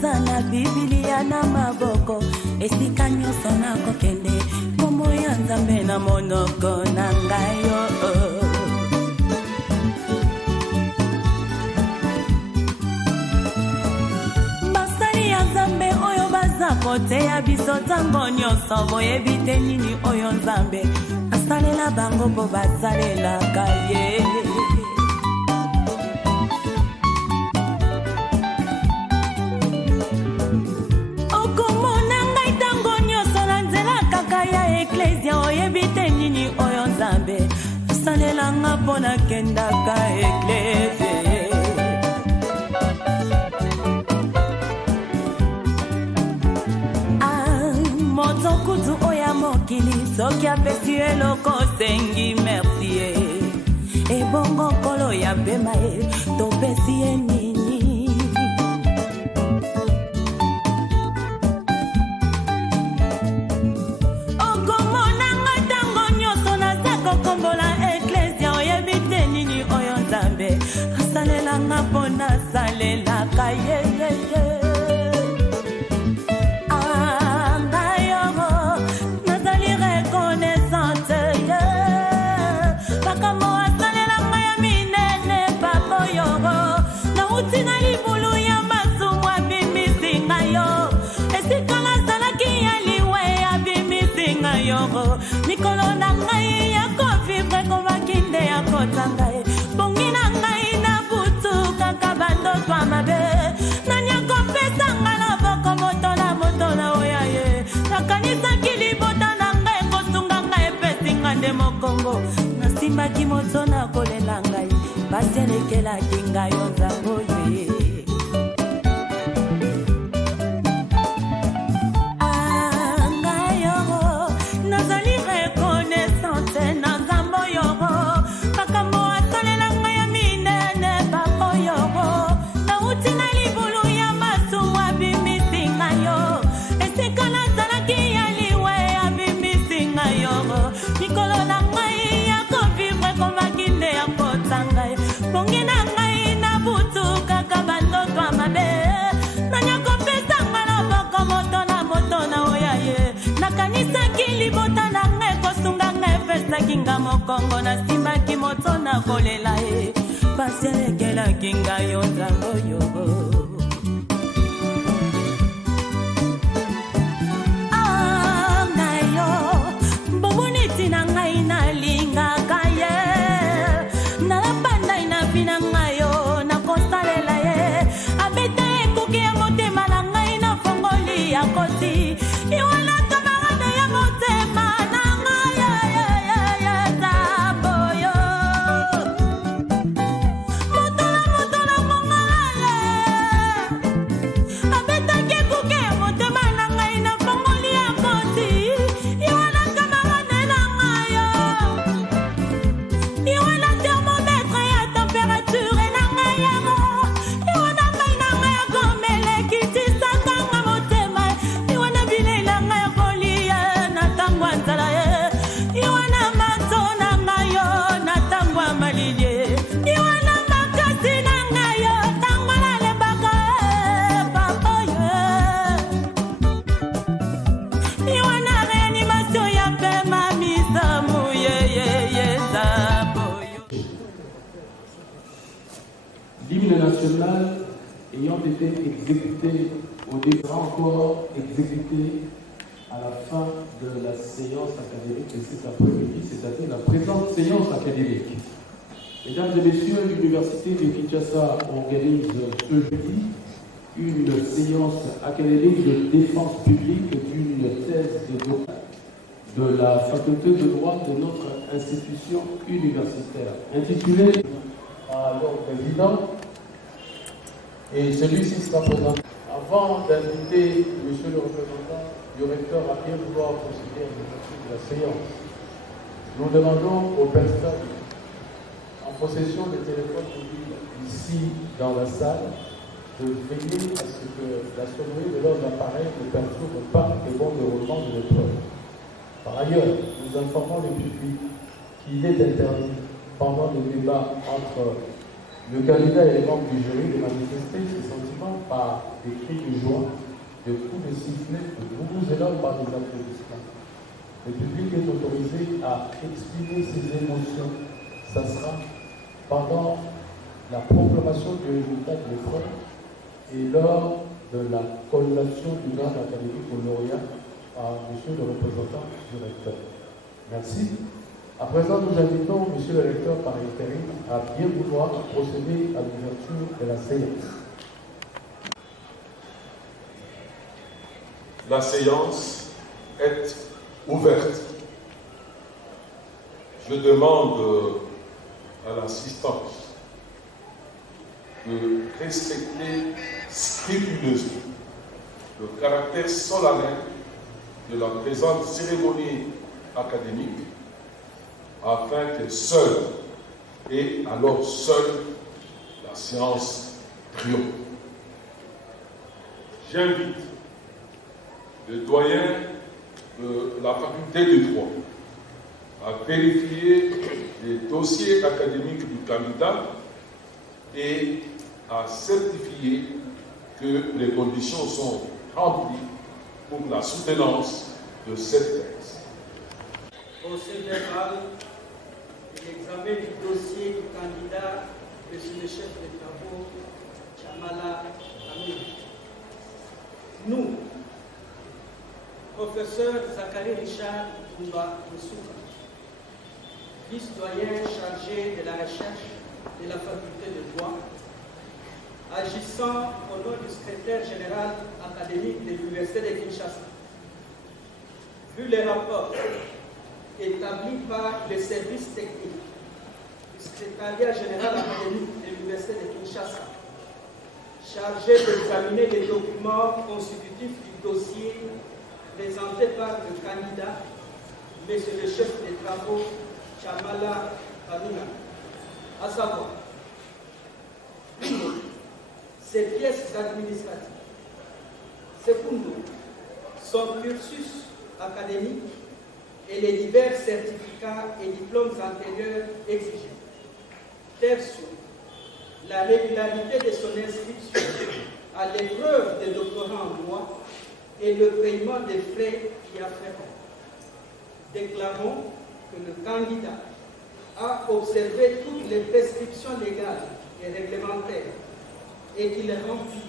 naza na Biblia na maboko esika nyonso nakokende kombo ya Nzambe na monoko na ngai yo. Basali ya Nzambe oyo baza koteya biso ntango nyonso boyebi te nini oyo Nzambe asalela bango mpo basalelaka ye. Nzambe asalelanga mpona kendaka eklese. Moto kutu oya mokili soki apesi eloko sengi merci ye. Ebongo kolo ya pema ye topesi ye nini. Asalelanga mpona salelaka ye. Ngayogo nazali reconnaissante ye. Makambo asalelanga ya minene papa yogo. Nauti na libulu ya masumu abimisi ngayo. Esika nazalaki ya liwe abimisi ngayogo. Mikolo na ngai ya kovivre kovakinde ya kotanga ye. Bongina ngai na butu kaka bando twa mabe. Nanya kopesa ngala boko motola oya ye. Nakanisa kilibota na ngai kosunga ngai pesi ngande mokongo. Nasimba kimoto na kolela ngai. Baselekela kinga yo Nzambo ye. Kinga mokongo na simba kimoto na kolela e. Baselekela kinga yo Nzambo yogo. Ngayo mboboniti na ngai na linga kaye. Nalapanda inapina ngayo na kosalela ye. Abeta ekuki ya motema na ngai na fongoli ya kosi. Iwana kamarade ya motema na l'hymne national ayant été exécuté au début, encore exécuté à la fin de la séance académique de cet après-midi, c'est-à-dire la présente séance académique. Mesdames et messieurs, l'Université de Kinshasa organise ce jeudi une séance académique de défense publique d'une thèse de la faculté de droit de notre institution universitaire, intitulée à leur président, et celui-ci sera présenté. Avant d'inviter monsieur le représentant du recteur à bien vouloir procéder à l'ouverture de la séance, nous demandons aux personnes en possession des téléphones mobiles ici dans la salle de veiller à ce que la sonnerie de leurs appareils ne perturbe pas le bon déroulement de l'épreuve. Par ailleurs, nous informons le public qu'il est interdit pendant le débat entre Le candidat et les membres du jury de manifester ses sentiments par des cris de joie, de coups de sifflet, de nombreux éloges par des applaudissements. Le public est autorisé à exprimer ses émotions. Ça sera pendant la proclamation du résultat de l'épreuve et lors de la collation du grade académique au lauréat par M. le représentant du recteur. Merci. À présent, nous invitons M. le recteur par intérim à bien vouloir procéder à l'ouverture de la séance. La séance est ouverte. Je demande à l'assistance de respecter scrupuleusement le caractère solennel de la présente cérémonie académique afin que seule et alors seule la séance triomphe. J'invite le doyen de la faculté de droit à vérifier les dossiers académiques du candidat et à certifier que les conditions sont remplies pour la soutenance de cette thèse. Procès verbal de l'examen du dossier du candidat, monsieur le chef de travaux, Chamala Amin. Nous, professeur Zachary Richard Koumba Moussouka, vice-doyen chargé de la recherche de la faculté de droit, agissant au nom du secrétaire général académique de l'Université de Kinshasa, vu les rapports établis par les services techniques du secrétariat général académique de l'Université de Kinshasa, chargé d'examiner les documents constitutifs du dossier présenté par le candidat, monsieur le chef des travaux, Chamala Amin, à savoir, ses pièces administratives, secondo, son cursus académique et les divers certificats et diplômes antérieurs exigés. Tertio, la régularité de son inscription à l'épreuve de doctorat en droit et le paiement des frais qui afférent. Déclarons que le candidat a observé toutes les prescriptions légales et réglementaires et qu'il remplit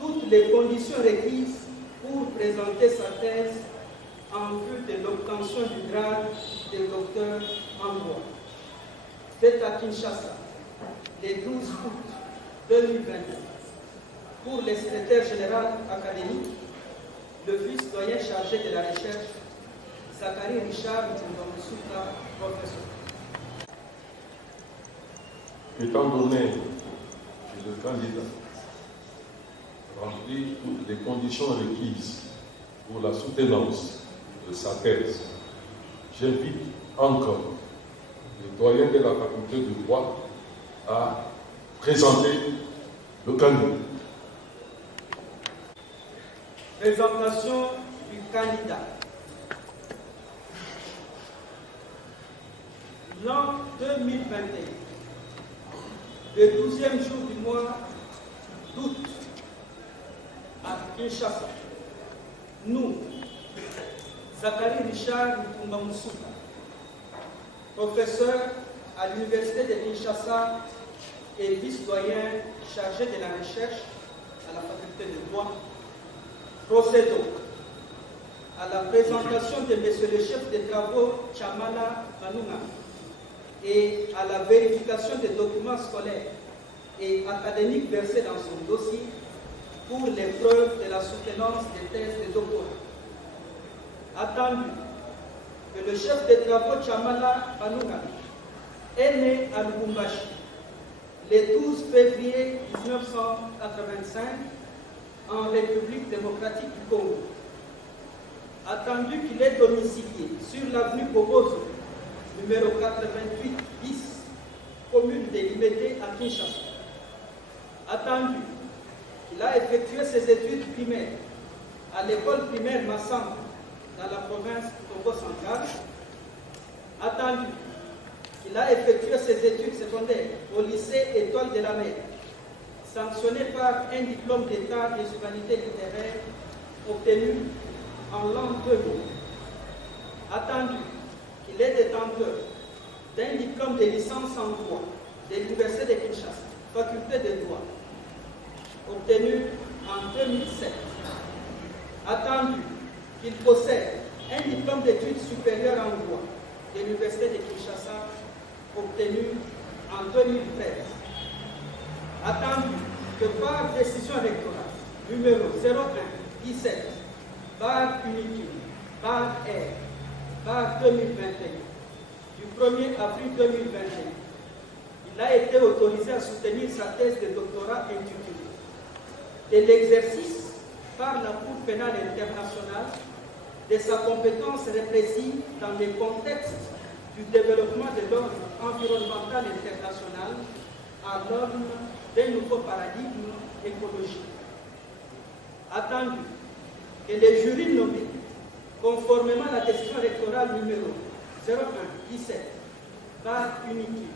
toutes les conditions requises pour présenter sa thèse en vue de l'obtention du grade de docteur en droit. Fait à Kinshasa, le 12 août 2021, pour le secrétaire général académique, le vice-doyen chargé de la recherche, Zachary Richard Koumba Moussouka, professeur. Étant donné que le candidat remplit toutes les conditions requises pour la soutenance de sa thèse, j'invite encore le doyen de la faculté de droit à présenter le candidat. Présentation du candidat. L'an 2021, le 12e jour du mois d'août, à Kinshasa, nous, Zachary Richard Koumba Moussouka, professeur à l'Université de Kinshasa et vice-doyen chargé de la recherche à la faculté de droit, procédons à la présentation de monsieur le chef des travaux Chamala Amin et à la vérification des documents scolaires et académiques versés dans son dossier pour l'épreuve de la soutenance des thèses de doctorat. Attendu que le chef des travaux Chamala Amin est né à Lubumbashi le 12 février 1985 en République démocratique du Congo. Attendu qu'il est domicilié sur l'avenue Bobozo, numéro 88 bis, commune de Limete à Kinshasa. Attendu qu'il a effectué ses études primaires à l'école primaire Massamba dans la province du Congo central. Attendu qu'il a effectué ses études secondaires au lycée Étoile de la Mer, sanctionné par un diplôme d'État des humanités littéraires obtenu en l'an 2000. Attendu qu'il est détenteur d'un diplôme de licence en droit de l'Université de Kinshasa, faculté de droit, obtenu en 2007. Attendu qu'il possède un diplôme d'études supérieures en droit de l'Université de Kinshasa, obtenu en 2013. Attendu que par décision électorale numéro 01-17, barre unique, barre R, barre 2021, du 1er avril 2021, il a été autorisé à soutenir sa thèse de doctorat intitulée « De l'exercice par la Cour pénale internationale de sa compétence répressive dans le contexte du développement de l'ordre environnemental international à l'aune d'un nouveau paradigme écologique. » Attendu que les jurys nommés, conformément à la décision électorale numéro 01-17, barre unique,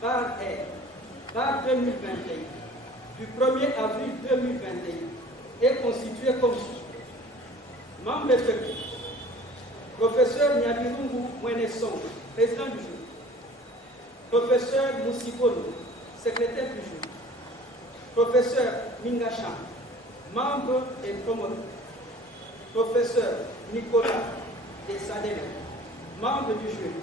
barre R, barre 2021, du 1er avril 2021, est constitué comme suit. Membre effectif, professeur Nyabirungu Mwenesong, président du jury. Professeur Moussibono, secrétaire du jury. Professeur Mingacham, membre et promoteur. Professeur Nicolas Desadele, membre du jury.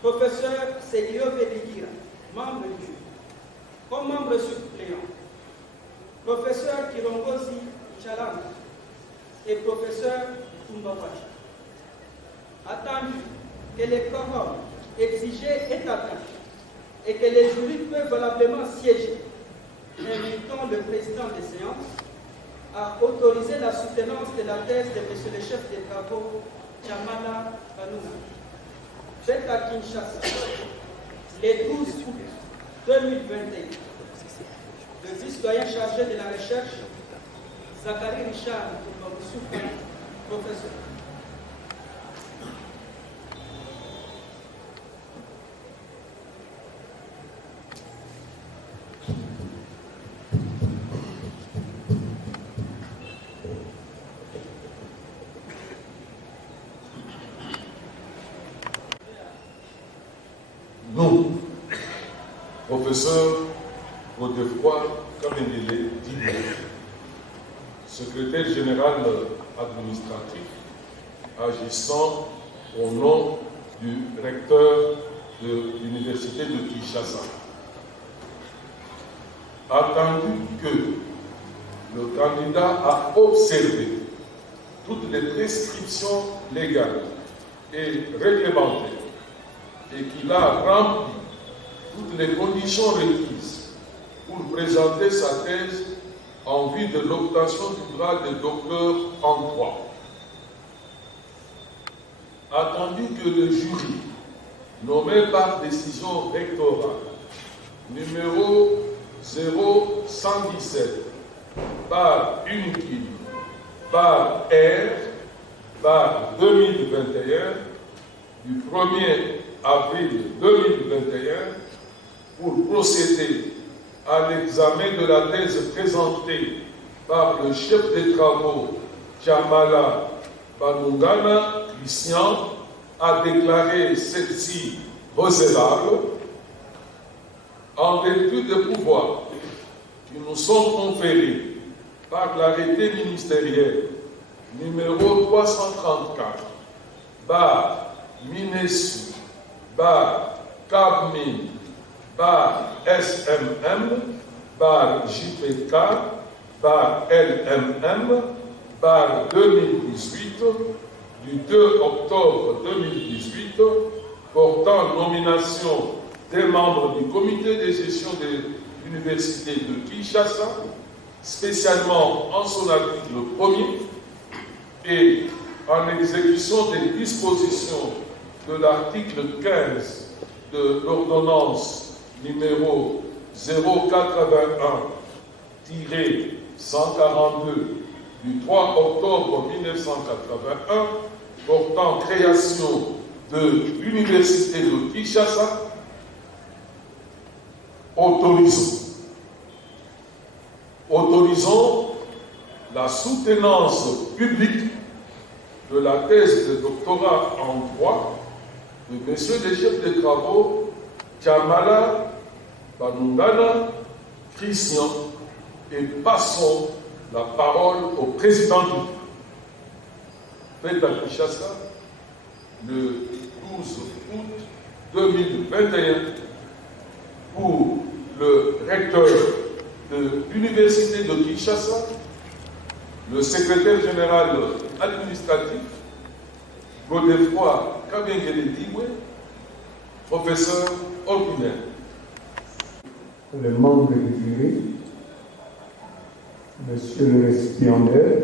Professeur Segio Bedigira, membre du jury. Comme membre suppléant, professeur Kirongozi Chalam et professeur Tumbawachi. Attendu que les quorums exigés est atteint et que les jurys peuvent valablement siéger, invitons le président des séances à autoriser la soutenance de la thèse de M. le chef des travaux, Chamala Banouna, faite à Kinshasa, le 12 août 2021. Le vice-doyen chargé de la recherche, Zachary Richard Toubamoussou, professeur. Nous, professeur Godefroy Kamendele Dibé, secrétaire général administratif, agissant au nom du recteur de l'Université de Kinshasa, attendu que le candidat a observé toutes les prescriptions légales et réglementées et qu'il a rempli toutes les conditions requises pour présenter sa thèse en vue de l'obtention du grade de docteur en droit. Attendu que le jury, nommé par décision rectorale numéro 0117, par unique, par R, par 2021, du 1er avril 2021, pour procéder à l'examen de la thèse présentée par le chef des travaux Chamala Banungana Christian, a déclaré celle-ci recevable en vertu des pouvoirs qui nous sont conférés par l'arrêté ministériel numéro 334 Minesu Cabmin SMM JPK LMM 2018 du 2 octobre 2018 portant nomination des membres du comité de gestion de l'Université de Kinshasa, spécialement en son article 1er et en exécution des dispositions de l'article 15 de l'ordonnance numéro 081-142 du 3 octobre 1981 portant création de l'Université de Kinshasa, autorisons la soutenance publique de la thèse de doctorat en droit de messieurs les chefs de travaux Djamala Banungana Christian, et passons la parole au président du fait à Kinshasa le 12 août 2021 pour le recteur de l'Université de Kinshasa, le secrétaire général administratif, Godefroy Kabengele Diwe, professeur ordinaire. Les membres du jury, monsieur le récipiendaire,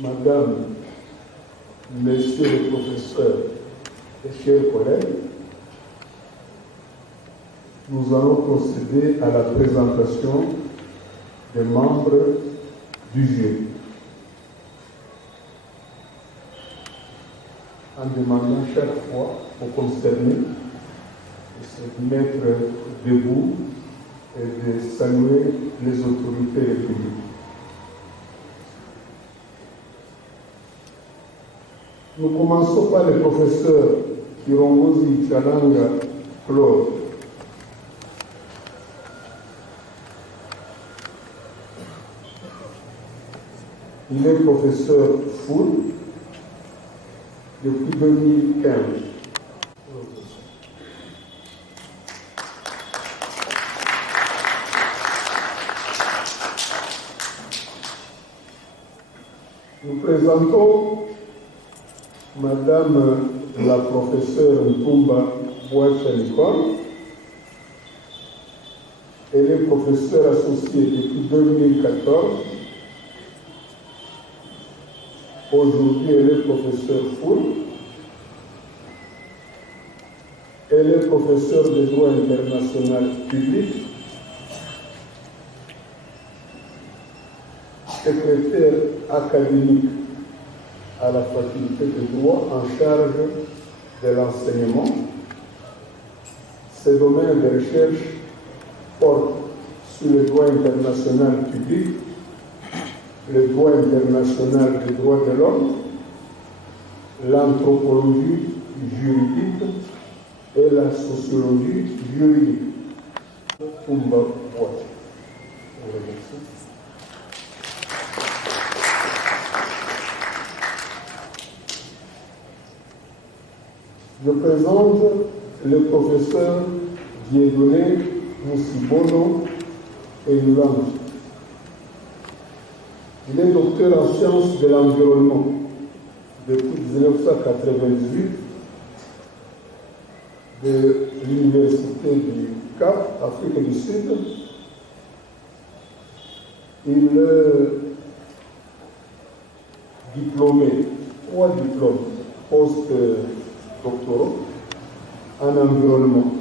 madame, messieurs les professeurs et chers collègues, nous allons procéder à la présentation des membres du jury. En demandant chaque fois aux concernés de se mettre debout et de saluer les autorités républicaines. Nous commençons par le professeur Kirongozi Tchalanga Claude. Il est professeur full depuis 2015. Nous présentons madame la professeure Ntumba Boachanikon. Elle est professeure associée depuis 2014. Aujourd'hui, elle est professeure full. Elle est professeure de droit international public, secrétaire académique à la faculté de droit en charge de l'enseignement. Ses domaines de recherche portent sur le droit international public, le droit international des droits de l'homme, l'anthropologie juridique et la sociologie juridique. Je présente le professeur Dieudonné Moussibono Elulangi. Il est docteur en sciences de l'environnement depuis 1998 de l'Université du Cap, Afrique du Sud. Il est diplômé, 3 diplômes post-doctoraux en environnement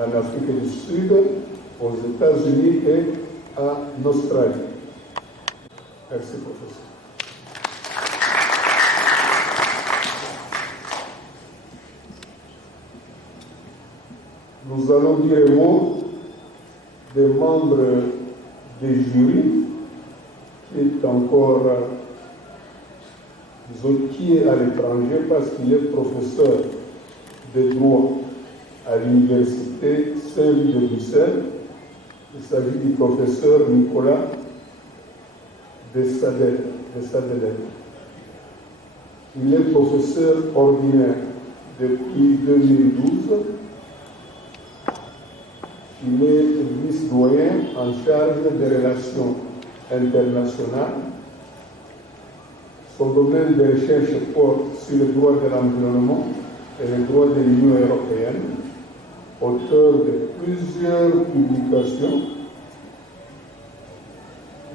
en Afrique du Sud, aux États-Unis et en Australie. Merci, professeur. Nous allons dire un mot des membres des jurys qui est encore qui est à l'étranger parce qu'il est professeur de droit à l'université Saint-Louis de Bruxelles. Il s'agit du professeur Nicolas de Sadel. Il est professeur ordinaire depuis 2012. Il est vice-doyen en charge des relations internationales. Son domaine de recherche porte sur le droit de l'environnement et le droit de l'Union européenne, auteur de plusieurs publications.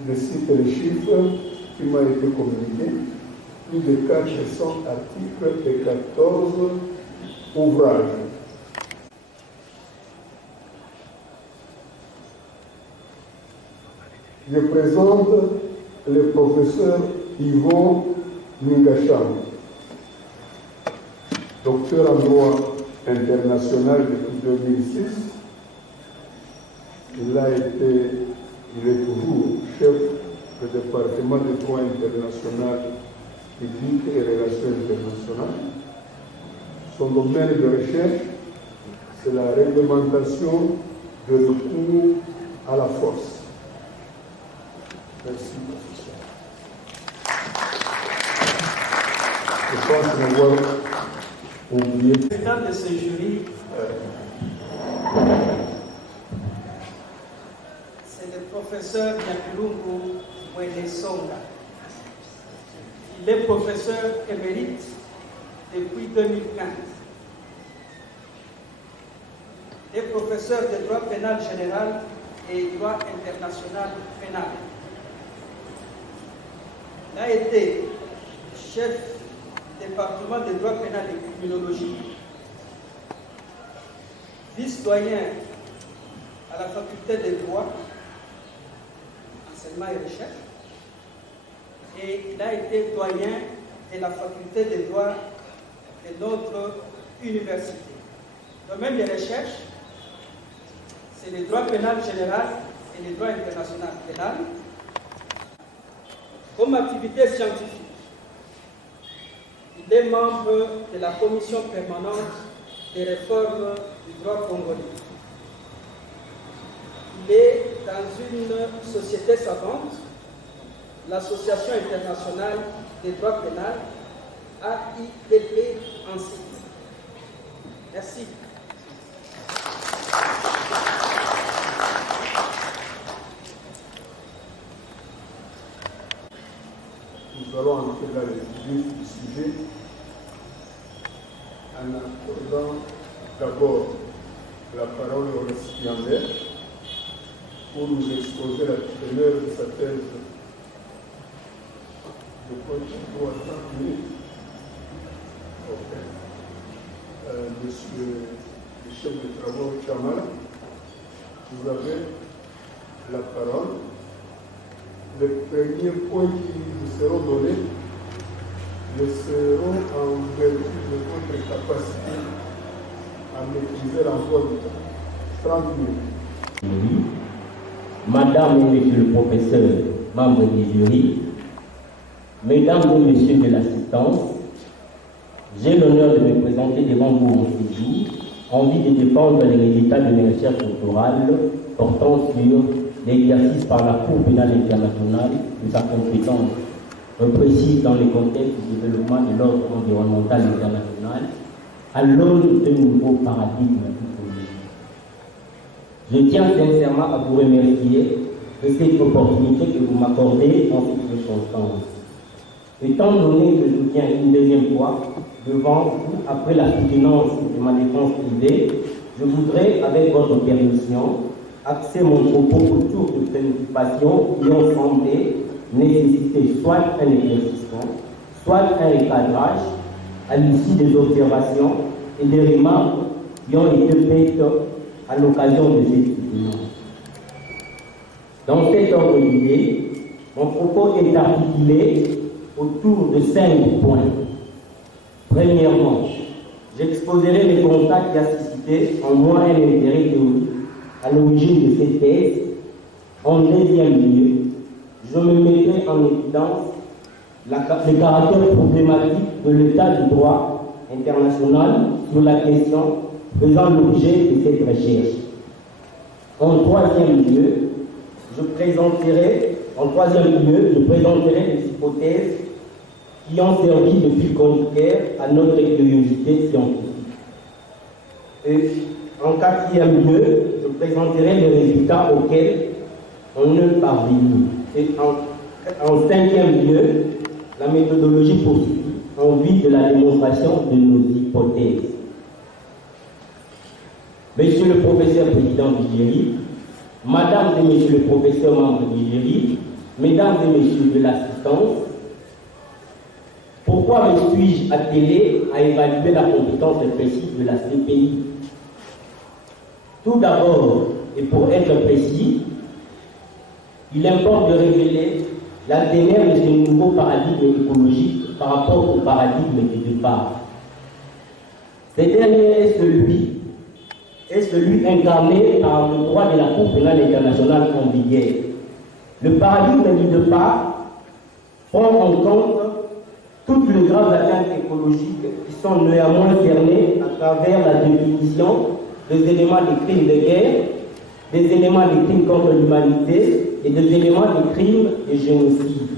Je cite les chiffres qui m'ont été communiqués, plus de 400 articles et 14 ouvrages. Je présente le professeur Yvon Mingacham, docteur en droit international depuis 2006. Il est toujours chef du département de droit international, public et relations internationales. Son domaine de recherche, c'est la réglementation de recours à la force. Merci, professeur. Je pense n'avoir oublié. Le président de ce jury, c'est le professeur Nyakulungu Mwelesonga. Il est professeur émérite depuis 2015. Il est professeur de droit pénal général et droit international pénal. Il a été chef département de droit pénal et criminologie, vice-doyen à la faculté de droit, enseignement et recherche, et il a été doyen de la faculté de droit de notre université. Le domaine de recherche, c'est le droit pénal général et le droit international pénal. Comme activité scientifique, il est membre de la commission permanente des réformes du droit congolais. Il est dans une société savante, l'Association internationale des droits pénals, AIDP en site. Merci. Nous allons entrer dans le vif du sujet en accordant d'abord la parole au récipiendaire pour nous exposer la teneur de sa thèse. Je crois qu'il doit attendre. Ok. Monsieur le chef de travaux Chamala, vous avez la parole. Les premiers points qui vous seront donnés le seront en vertu de votre capacité à maîtriser l'emploi du temps. 30 minutes. Madame et Monsieur le professeur, membres du jury, Mesdames et Messieurs de l'assistance, j'ai l'honneur de me présenter devant vous en ce jour en vue de défendre les résultats de mes recherches doctorales portant sur l'exercice par la Cour pénale internationale de sa compétence précise dans le contexte du développement de l'ordre environnemental international à l'aune de nouveaux paradigmes économiques. Je tiens sincèrement à vous remercier de cette opportunité que vous m'accordez en cette circonstance. Étant donné que je viens une deuxième fois devant vous après la soutenance de ma défense privée, je voudrais, avec votre permission, axer mon propos autour de préoccupations qui ont semblé nécessiter soit un éclaircissement, soit un recadrage à l'issue des observations et des remarques qui ont été faites à l'occasion de cette soutenance. Dans cet ordre d'idée, mon propos est articulé autour de 5 points. Premièrement, j'exposerai les constats qui a suscité en moi un intérêt théorique à l'origine de cette thèse. En deuxième lieu, je me mettrai en évidence le caractère problématique de l'état du droit international sur la question faisant l'objet de cette recherche. En troisième lieu, je présenterai les hypothèses qui ont servi de fil conducteur à notre curiosité scientifique. Et en quatrième lieu, je présenterai les résultats auxquels on est parvenu. Et en cinquième lieu, la méthodologie poursuivie en vue de la démonstration de nos hypothèses. Monsieur le professeur président du jury, Madame et Messieurs les professeurs membres du jury, Mesdames et Messieurs de l'assistance, pourquoi me suis-je attelé à évaluer la compétence précise de la CPI? Tout d'abord, et pour être précis, il importe de révéler l'alténaire de ce nouveau paradigme écologique par rapport au paradigme du départ. Ce dernier est celui incarné par le droit de la Cour pénale internationale en vigueur. Le paradigme du départ prend en compte toutes les graves atteintes écologiques qui sont néanmoins cernées à travers la définition des éléments des crimes de guerre, des éléments des crimes contre l'humanité et des éléments des crimes de génocide.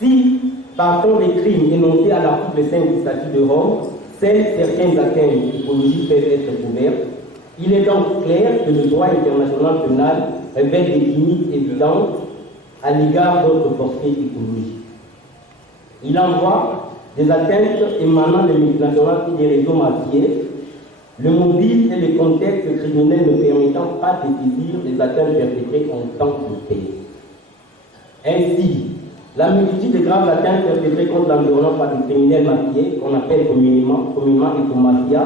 Si, partant des crimes énoncés à l'article 5 du statut de Rome, certaines atteintes écologiques peuvent être couvertes, il est donc clair que le droit international pénal révèle des limites évidentes à l'égard d'autres forfaits écologiques. Il envoie des atteintes émanant des multinationales et des réseaux mafieux, le mobile et le contexte criminel ne permettant pas de saisir les atteintes perpétrées en temps de paix. Ainsi, la multitude de graves atteintes perpétrées contre l'environnement par des criminels mafieux, qu'on appelle communément écomafia,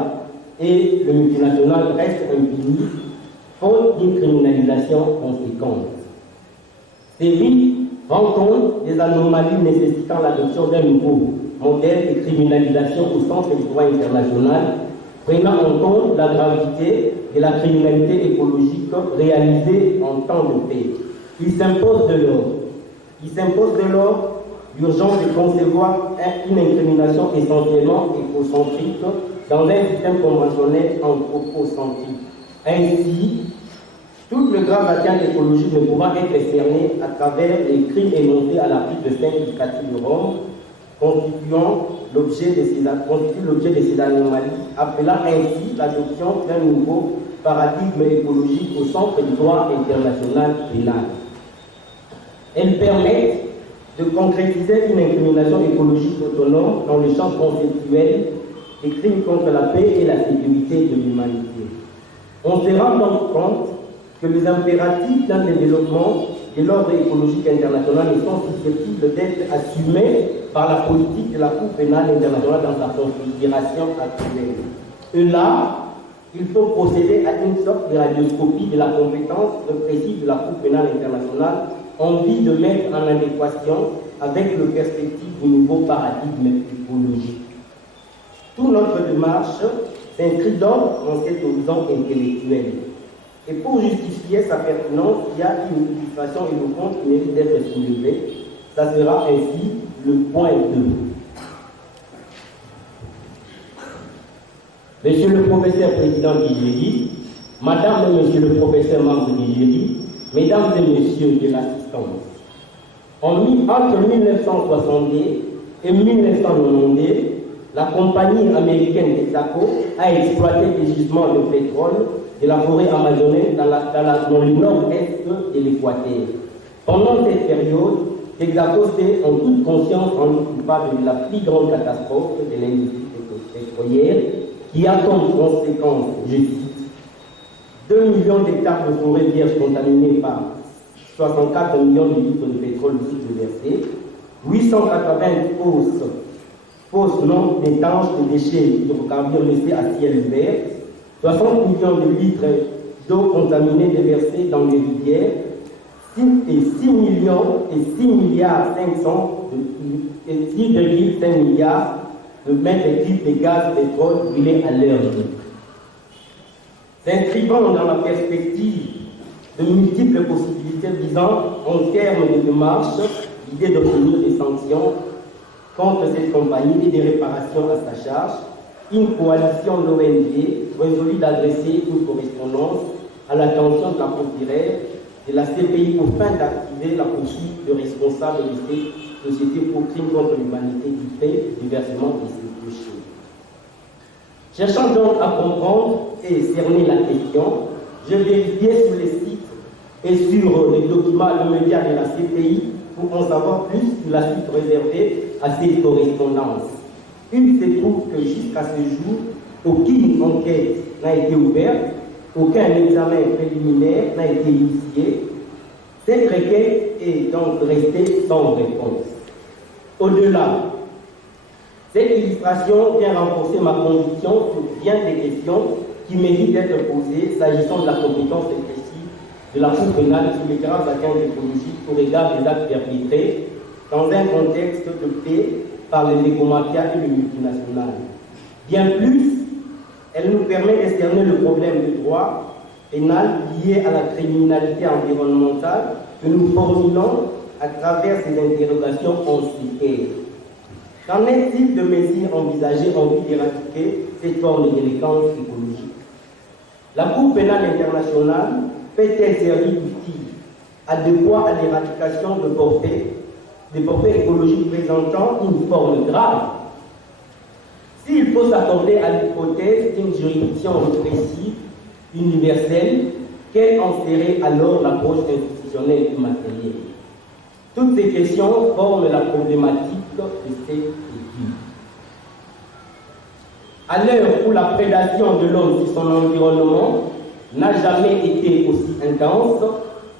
et le multinational reste impuni, faute d'une criminalisation conséquente. Ces vies rencontrent des anomalies nécessitant l'adoption d'un nouveau modèle de criminalisation au sens du droit international, prenant en compte la gravité de la criminalité écologique réalisée en temps de paix. Il s'impose de l'ordre l'urgence de concevoir une incrimination essentiellement écocentrique dans un système conventionnel anthropocentrique. Ainsi, toutes les graves atteintes écologiques ne pourront être cernées à travers les crimes énoncés à l'article 5 du statut de Rome, constituant l'objet de ces anomalies, appelant ainsi l'adoption d'un nouveau paradigme écologique au centre du droit international pénal. Elles permettent de concrétiser une incrimination écologique autonome dans le champ conceptuel des crimes contre la paix et la sécurité de l'humanité. On se rend donc compte que les impératifs d'un développement de l'ordre écologique international ne sont susceptibles d'être assumés par la politique de la Cour pénale internationale dans sa configuration actuelle. Et là, il faut procéder à une sorte de radioscopie de la compétence précise de la Cour pénale internationale en vue de mettre en adéquation avec le perspective du nouveau paradigme écologique. Toute notre démarche s'inscrit donc dans cet horizon intellectuel. Et pour justifier sa pertinence, il y a une illustration éloquente qui mérite d'être soulevée. Ça sera ainsi le point 2. Monsieur le professeur président d'Igérie, Madame et Monsieur le professeur membre d'Igérie, Mesdames et Messieurs de l'assistance, entre 1962 et 1992, la compagnie américaine Texaco a exploité des gisements de pétrole de la forêt amazonienne dans le nord-est de l'Équateur. Pendant cette période, Texaco s'est en toute conscience rendu coupable de la plus grande catastrophe de l'industrie pétrolière qui a comme conséquence, je cite, 2 millions d'hectares de forêts vierges contaminées par 64 millions de litres de pétrole du cycle versé, 880 fosses non étanches de déchets hydrocarbures laissés à ciel ouvert, 60 millions de litres d'eau contaminée déversée dans les rivières, 6 milliards 6,5 milliards de mètres cubes de gaz pétrole brûlés à l'heure. S'inscrivant dans la perspective de multiples possibilités visant en termes de démarche, l'idée d'obtenir des sanctions contre cette compagnie et des réparations à sa charge, une coalition d'ONG résolut d'adresser une correspondance à l'attention de la procureure de la CPI au fin d'activer la poursuite de responsables de ces sociétés pour crimes contre l'humanité du fait du versement de ces déchets. Cherchant donc à comprendre et cerner la question, je vérifiais sur les sites et sur les documents de médias de la CPI pour en savoir plus sur la suite réservée à ces correspondances. Il se trouve que jusqu'à ce jour, aucune enquête n'a été ouverte, aucun examen préliminaire n'a été initié. Cette requête est donc restée sans réponse. Au-delà, cette illustration vient renforcer ma conviction sur bien des questions qui méritent d'être posées s'agissant de la compétence excessive de la Cour pénale sur les graves atteintes écologiques au regard des actes perpétrés dans un contexte de paix par les écomafias et les multinationales. Bien plus, elle nous permet d'externer le problème du droit pénal lié à la criminalité environnementale que nous formulons à travers ces interrogations en critères. Qu'en est-il de mesures envisagées en vue d'éradiquer cette forme de délinquance écologique? La Cour pénale internationale peut-elle servir d'outil adéquat à l'éradication de forfaits écologiques présentant une forme grave? S'il faut s'accorder à l'hypothèse d'une juridiction répressive universelle, quelle en serait alors l'approche institutionnelle et matérielle? Toutes ces questions forment la problématique de cette étude. À l'heure où la prédation de l'homme sur son environnement n'a jamais été aussi intense,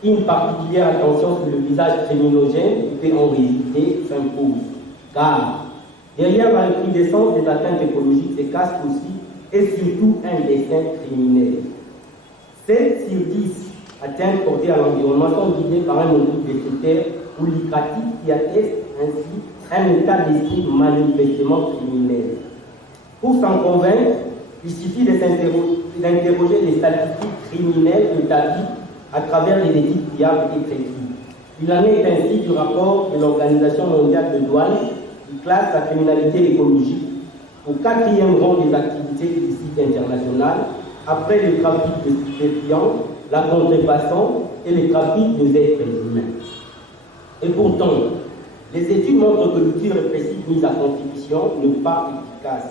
une particulière attention sur le visage criminogène qui peut en résulter s'impose. Car derrière la recrudescence des atteintes écologiques se cache aussi et surtout un destin criminel. 7 sur 10 atteintes portées à l'environnement sont guidées par un motif délétère ou lucratif qui atteste ainsi un état d'esprit manifestement criminel. Pour s'en convaincre, il suffit d'interroger les statistiques criminelles établies à travers les études fiables et précises. Il en est ainsi du rapport de l'Organisation mondiale de douane qui classe la criminalité écologique au 4e rang des activités illicites internationales, après le trafic de stupéfiants, la contrefaçon et le trafic des êtres humains. Et pourtant, les études montrent que l'outil répressif mis à contribution n'est pas efficace.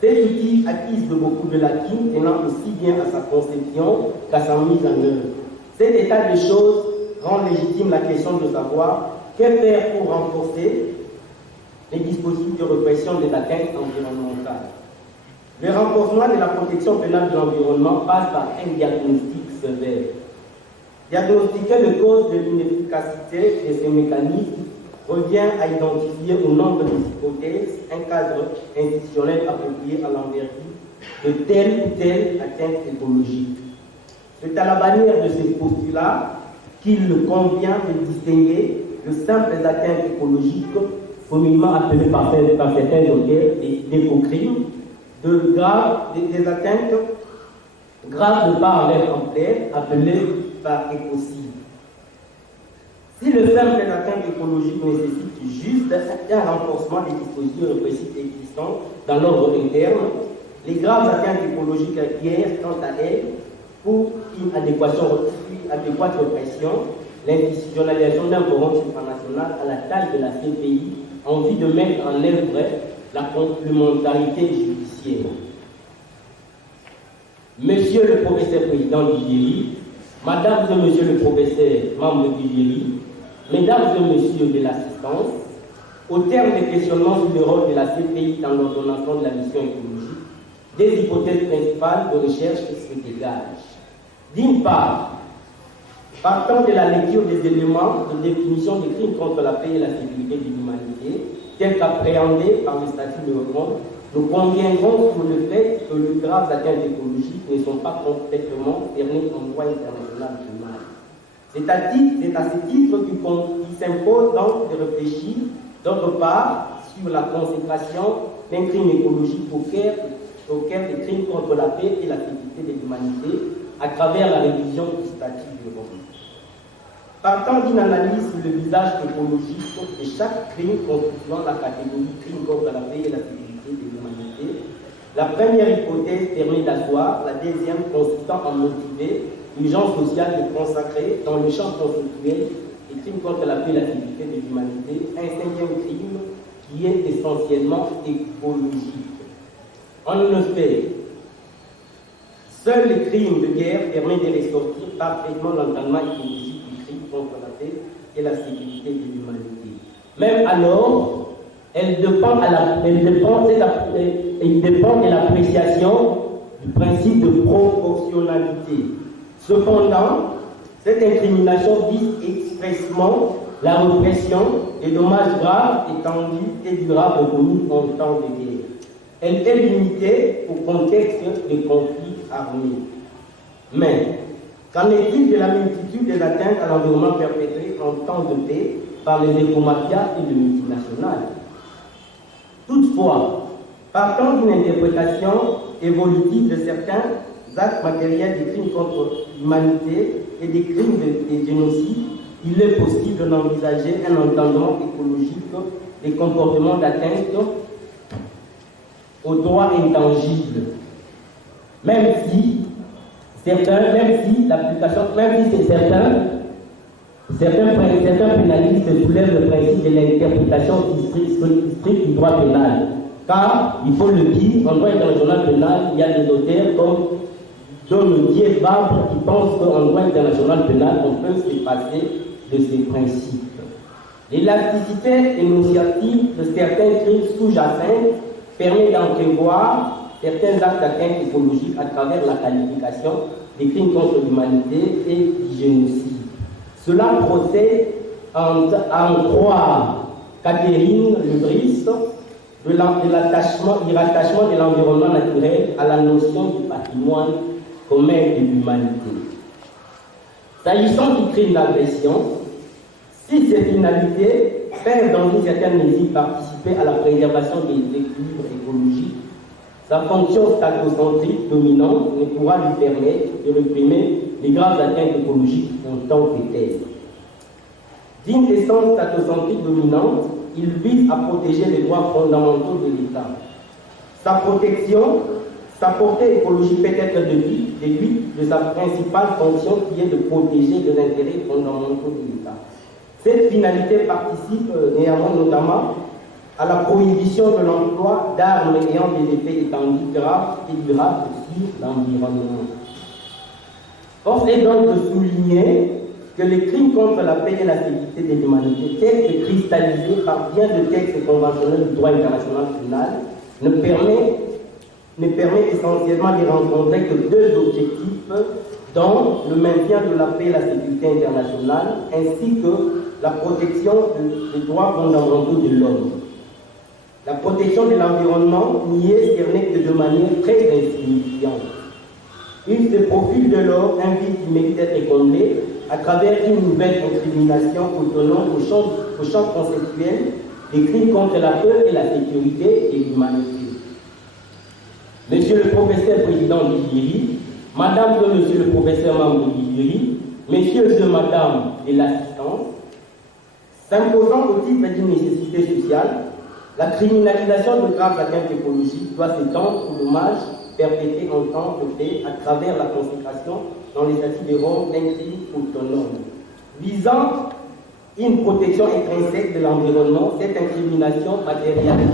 Cet outil accuse de beaucoup de lacunes tenant aussi bien à sa conception qu'à sa mise en œuvre. Cet état de choses rend légitime la question de savoir que faire pour renforcer les dispositifs de répression des atteintes environnementales. Le renforcement de la protection pénale de l'environnement passe par un diagnostic sévère. Diagnostiquer les causes de l'inefficacité de ces mécanismes revient à identifier au nombre des hypothèses un cadre institutionnel approprié à l'envergure de telle ou telle atteinte écologique. C'est à la bannière de ces postulats qu'il convient de distinguer de simples atteintes écologiques, communément appelées par certains auteurs d'éco-crimes, des atteintes graves de par leur ampleur, appelées par écocide. Si le simple atteinte écologique nécessite juste un renforcement des dispositifs répressifs existants dans l'ordre interne, les graves atteintes écologiques requièrent, quant à elles, pour une adéquate répression, l'institutionnalisation d'un forum supranational à la taille de la CPI en vue de mettre en œuvre la complémentarité judiciaire. Monsieur le professeur président du jury, Madame et Monsieur le professeur membre du jury, Mesdames et Messieurs de l'assistance, au terme des questionnements sur le rôle de la CPI dans l'ordonnance de la mission écologique, des hypothèses principales de recherche se dégagent. D'une part, partant de la lecture des éléments de définition des crimes contre la paix et la sécurité de l'humanité, tels qu'appréhendés par le statut de l'homme, nous conviendrons sur le fait que les graves atteintes écologiques ne sont pas complètement cernées en droit international pénal. C'est à ce titre qu'il s'impose donc de réfléchir, d'autre part, sur la consécration d'un crime écologique au cœur des crimes contre la paix et la sécurité de l'humanité à travers la révision du statut de Rome. Partant d'une analyse sur le visage écologique de chaque crime constituant la catégorie crime contre la paix et la sécurité de l'humanité, la première hypothèse permet d'asseoir, la deuxième consistant à motiver l'urgence sociale de consacrer dans le champ conceptuel des crimes contre la paix et la sécurité de l'humanité un 5e crime qui est essentiellement écologique. En effet, seul le crime de guerre permet de ressortir parfaitement l'entendement écologique du crime contre la paix et la sécurité de l'humanité. Même alors, elle dépend de l'appréciation du principe de proportionnalité. Cependant, cette incrimination vise expressément la répression des dommages graves, étendus et durables commis en temps de guerre. Elle est limitée au contexte des conflits armés. Mais Qu'en est-il de la multitude des atteintes à l'environnement perpétrées en temps de paix par les écomafias et les multinationales? Toutefois, partant d'une interprétation évolutive de certains actes matériels des crimes contre l'humanité et des crimes de génocide, il est possible d'envisager un entendement écologique des comportements d'atteinte aux droits intangibles, même si certains pénalistes soulèvent le principe de l'interprétation stricte du droit pénal. Car, il faut le dire, en droit international pénal, il y a des auteurs comme Dominique Barbre qui pensent qu'en droit international pénal, on peut se passer de ces principes. L'élasticité énonciative de certains crimes sous-jacents permet d'entrevoir certains actes d'atteinte écologique à travers la qualification des crimes contre l'humanité et du génocide. Cela procède à en croire Catherine Lebris de l'attachement de l'environnement naturel à la notion du patrimoine commun de l'humanité. S'agissant du crime d'agression, si ces finalités peuvent dans une certaine mesure participer à la préservation des équilibres écologiques, sa fonction statocentrique dominante ne pourra lui permettre de réprimer les graves atteintes écologiques en tant que telles. D'une essence statocentrique dominante, il vise à protéger les droits fondamentaux de l'État. Sa protection, sa portée écologique peut être déduite de sa principale fonction qui est de protéger les intérêts fondamentaux de l'État. Cette finalité participe néanmoins notamment à la prohibition de l'emploi d'armes ayant des effets étendus graves et durables sur l'environnement. Force est donc de souligner que les crimes contre la paix et la sécurité de l'humanité, tels que cristallisés par bien de textes conventionnels du droit international pénal, ne permet essentiellement de rencontrer que deux objectifs, dont le maintien de la paix et la sécurité internationale, ainsi que la protection des droits fondamentaux de l'homme. La protection de l'environnement n'y est cernée que de manière très insignifiante. Il se profile de lors un vide qui mérite d'être comblé à travers une nouvelle incrimination autonome au champ conceptuel des crimes contre la paix et la sécurité et l'humanité. Monsieur le professeur président du jury, Madame et Monsieur le professeur membre du jury, Messieurs et Madame de l'assistance, s'imposant au titre d'une nécessité sociale, la criminalisation de graves atteintes écologiques doit s'étendre au dommage perpétré en temps de paix à travers la consécration dans les statuts de Rome d'un crime autonome. Visant une protection intrinsèque de l'environnement, cette incrimination matérialise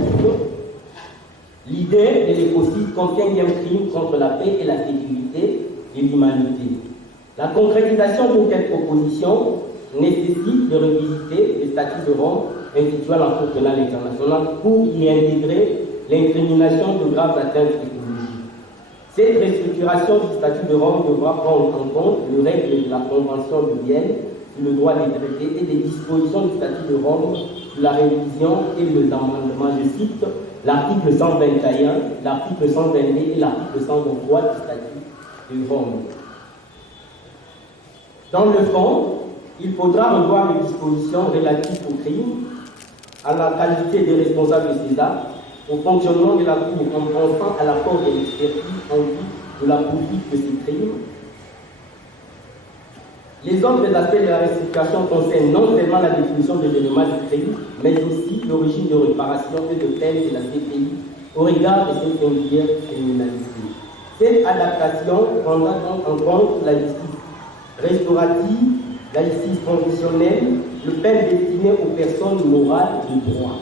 l'idée de l'écocide comme 5e crime contre la paix et la sécurité de l'humanité. La concrétisation d'une telle proposition nécessite de revisiter les statuts de Rome instituant la Cour pénale internationale pour y intégrer l'incrimination de graves atteintes écologiques. Cette restructuration du statut de Rome devra prendre en compte les règles de la Convention de Vienne sur le droit des traités et des dispositions du statut de Rome sur la révision et les amendements. Je cite l'article 121, l'article 122 et l'article 123 du statut de Rome. Dans le fond, il faudra revoir les dispositions relatives aux crimes, à la qualité des responsables de ces actes, au fonctionnement de la Cour en pensant à l'apport de l'expertise en vue de la poursuite de ces crimes. Les autres aspects de la restitution concernent non seulement la définition de l'élément du crime, mais aussi l'origine de réparation et de peine de la CPI au regard de cette singulière criminalité. Cette adaptation prendra donc en compte la justice restaurative, la justice conditionnelle, le peine destiné aux personnes morales de droit.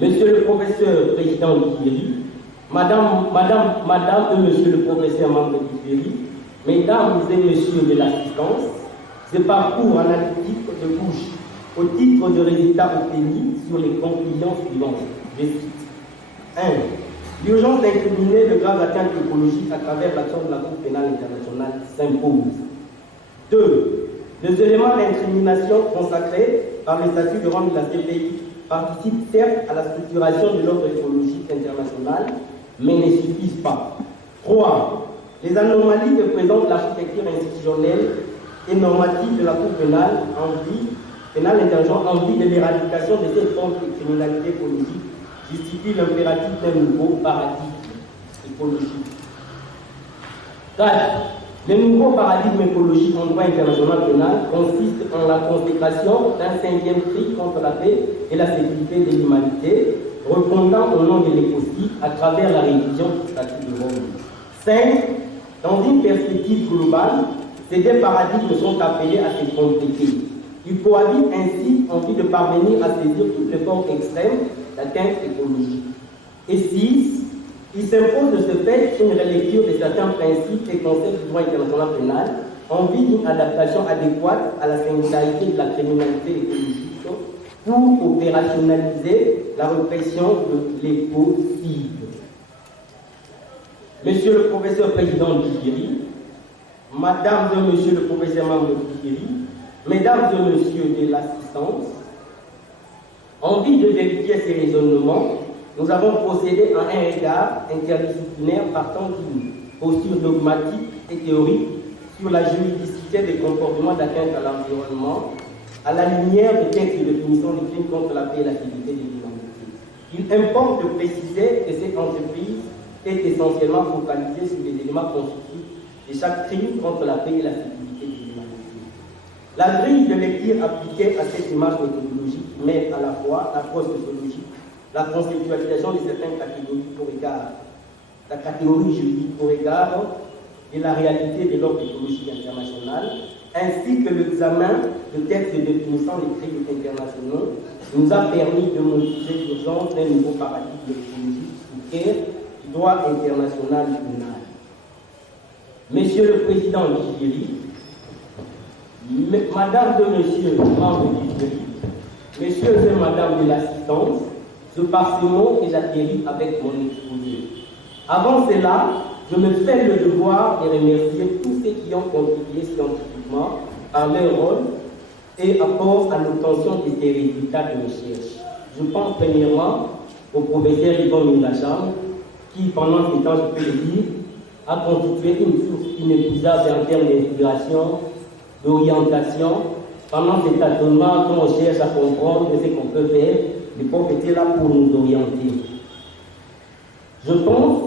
Monsieur le professeur président du jury, Madame et Monsieur le professeur membre du jury, Mesdames et Messieurs de l'assistance, ce parcours analytique de bouche au titre de résultats obtenus sur les conclusions suivantes. Je cite 1. L'urgence d'incriminer de graves atteintes écologiques à travers l'action de la Cour pénale internationale s'impose. 2. Les éléments d'incrimination consacrés par les statuts de Rome de la CPI participent certes à la structuration de l'ordre écologique international, mais ne suffisent pas. 3. les anomalies que présente l'architecture institutionnelle et normative de la Cour pénale internationale en vue de l'éradication de cette forme de criminalité écologique justifie l'impératif d'un nouveau paradigme écologique. 4. Le nouveau paradigme écologique en droit international pénal consiste en la consécration d'un 5e cri contre la paix et la sécurité de l'humanité, répondant au nom de l'écocide à travers la révision du statut de Rome. 5. Dans une perspective globale, ces deux paradigmes sont appelés à se compléter. Ils cohabitent ainsi en vue de parvenir à saisir toutes les formes extrêmes d'atteinte écologique. Et 6. Il s'impose de ce fait une relecture de certains principes et concepts du droit international pénal en vue d'une adaptation adéquate à la singularité de la criminalité écologique pour opérationnaliser la répression de l'écocide. Monsieur le professeur président Dijiri, Madame et Monsieur le professeur membre Dijiri, Mesdames et Messieurs de l'assistance, en vue de vérifier ces raisonnements, nous avons procédé à un regard interdisciplinaire partant d'une posture dogmatique et théorique sur la juridicité des comportements d'atteinte à l'environnement, à la lumière des textes de définition des crimes contre la paix et la sécurité de l'humanité. Il importe de préciser que cette entreprise est essentiellement focalisée sur les éléments constitutifs de chaque crime contre la paix et la sécurité de l'humanité. La grille de lecture appliquée à cette image méthodologique met à la fois l'approche sociologique, la conceptualisation de certaines catégories au regard, la catégorie juridique au regard de la réalité de l'ordre écologique international, ainsi que l'examen de textes de définition des crimes internationaux, nous a permis de motiver l'urgence d'un nouveau paradigme écologique sous quai du droit international pénal. Monsieur le Président Dijiri, Madame et Monsieur membres du jury, Messieurs et Madame de l'assistance, ce parsemon et j'atterris avec mon exposé. Avant cela, je me fais le devoir de remercier tous ceux qui ont contribué scientifiquement par leur rôle et apport à l'obtention de ces résultats de recherche. Je pense premièrement au professeur Yvon Mingacham, qui pendant ce temps, je peux le dire, a constitué une source inépuisable en termes d'inspiration, d'orientation, pendant cet tâtonnement quand on cherche à comprendre ce qu'on peut faire. Les profs étaient là pour nous orienter. Je pense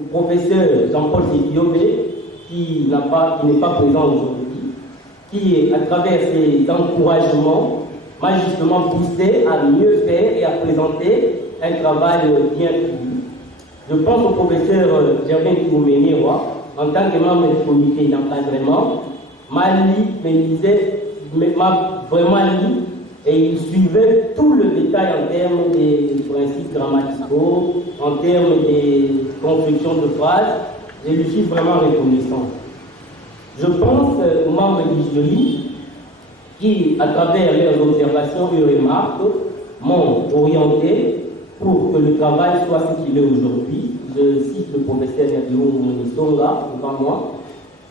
au professeur Jean-Paul Sédiobé, qui n'est pas présent aujourd'hui, qui, à travers ses encouragements, m'a justement poussé à mieux faire et à présenter un travail bien fini. Je pense au professeur Germain Kouméniwa, en tant que membre du comité d'encadrement, m'a vraiment lu et il suivait tout le détail en termes des principes grammaticaux, en termes de construction de phrases. Je lui suis vraiment reconnaissant. Je pense aux membres du jury qui, à travers leurs observations et remarques, m'ont orienté pour que le travail soit ce qu'il est aujourd'hui. Je cite le professeur Yadiou Monisonga devant moi,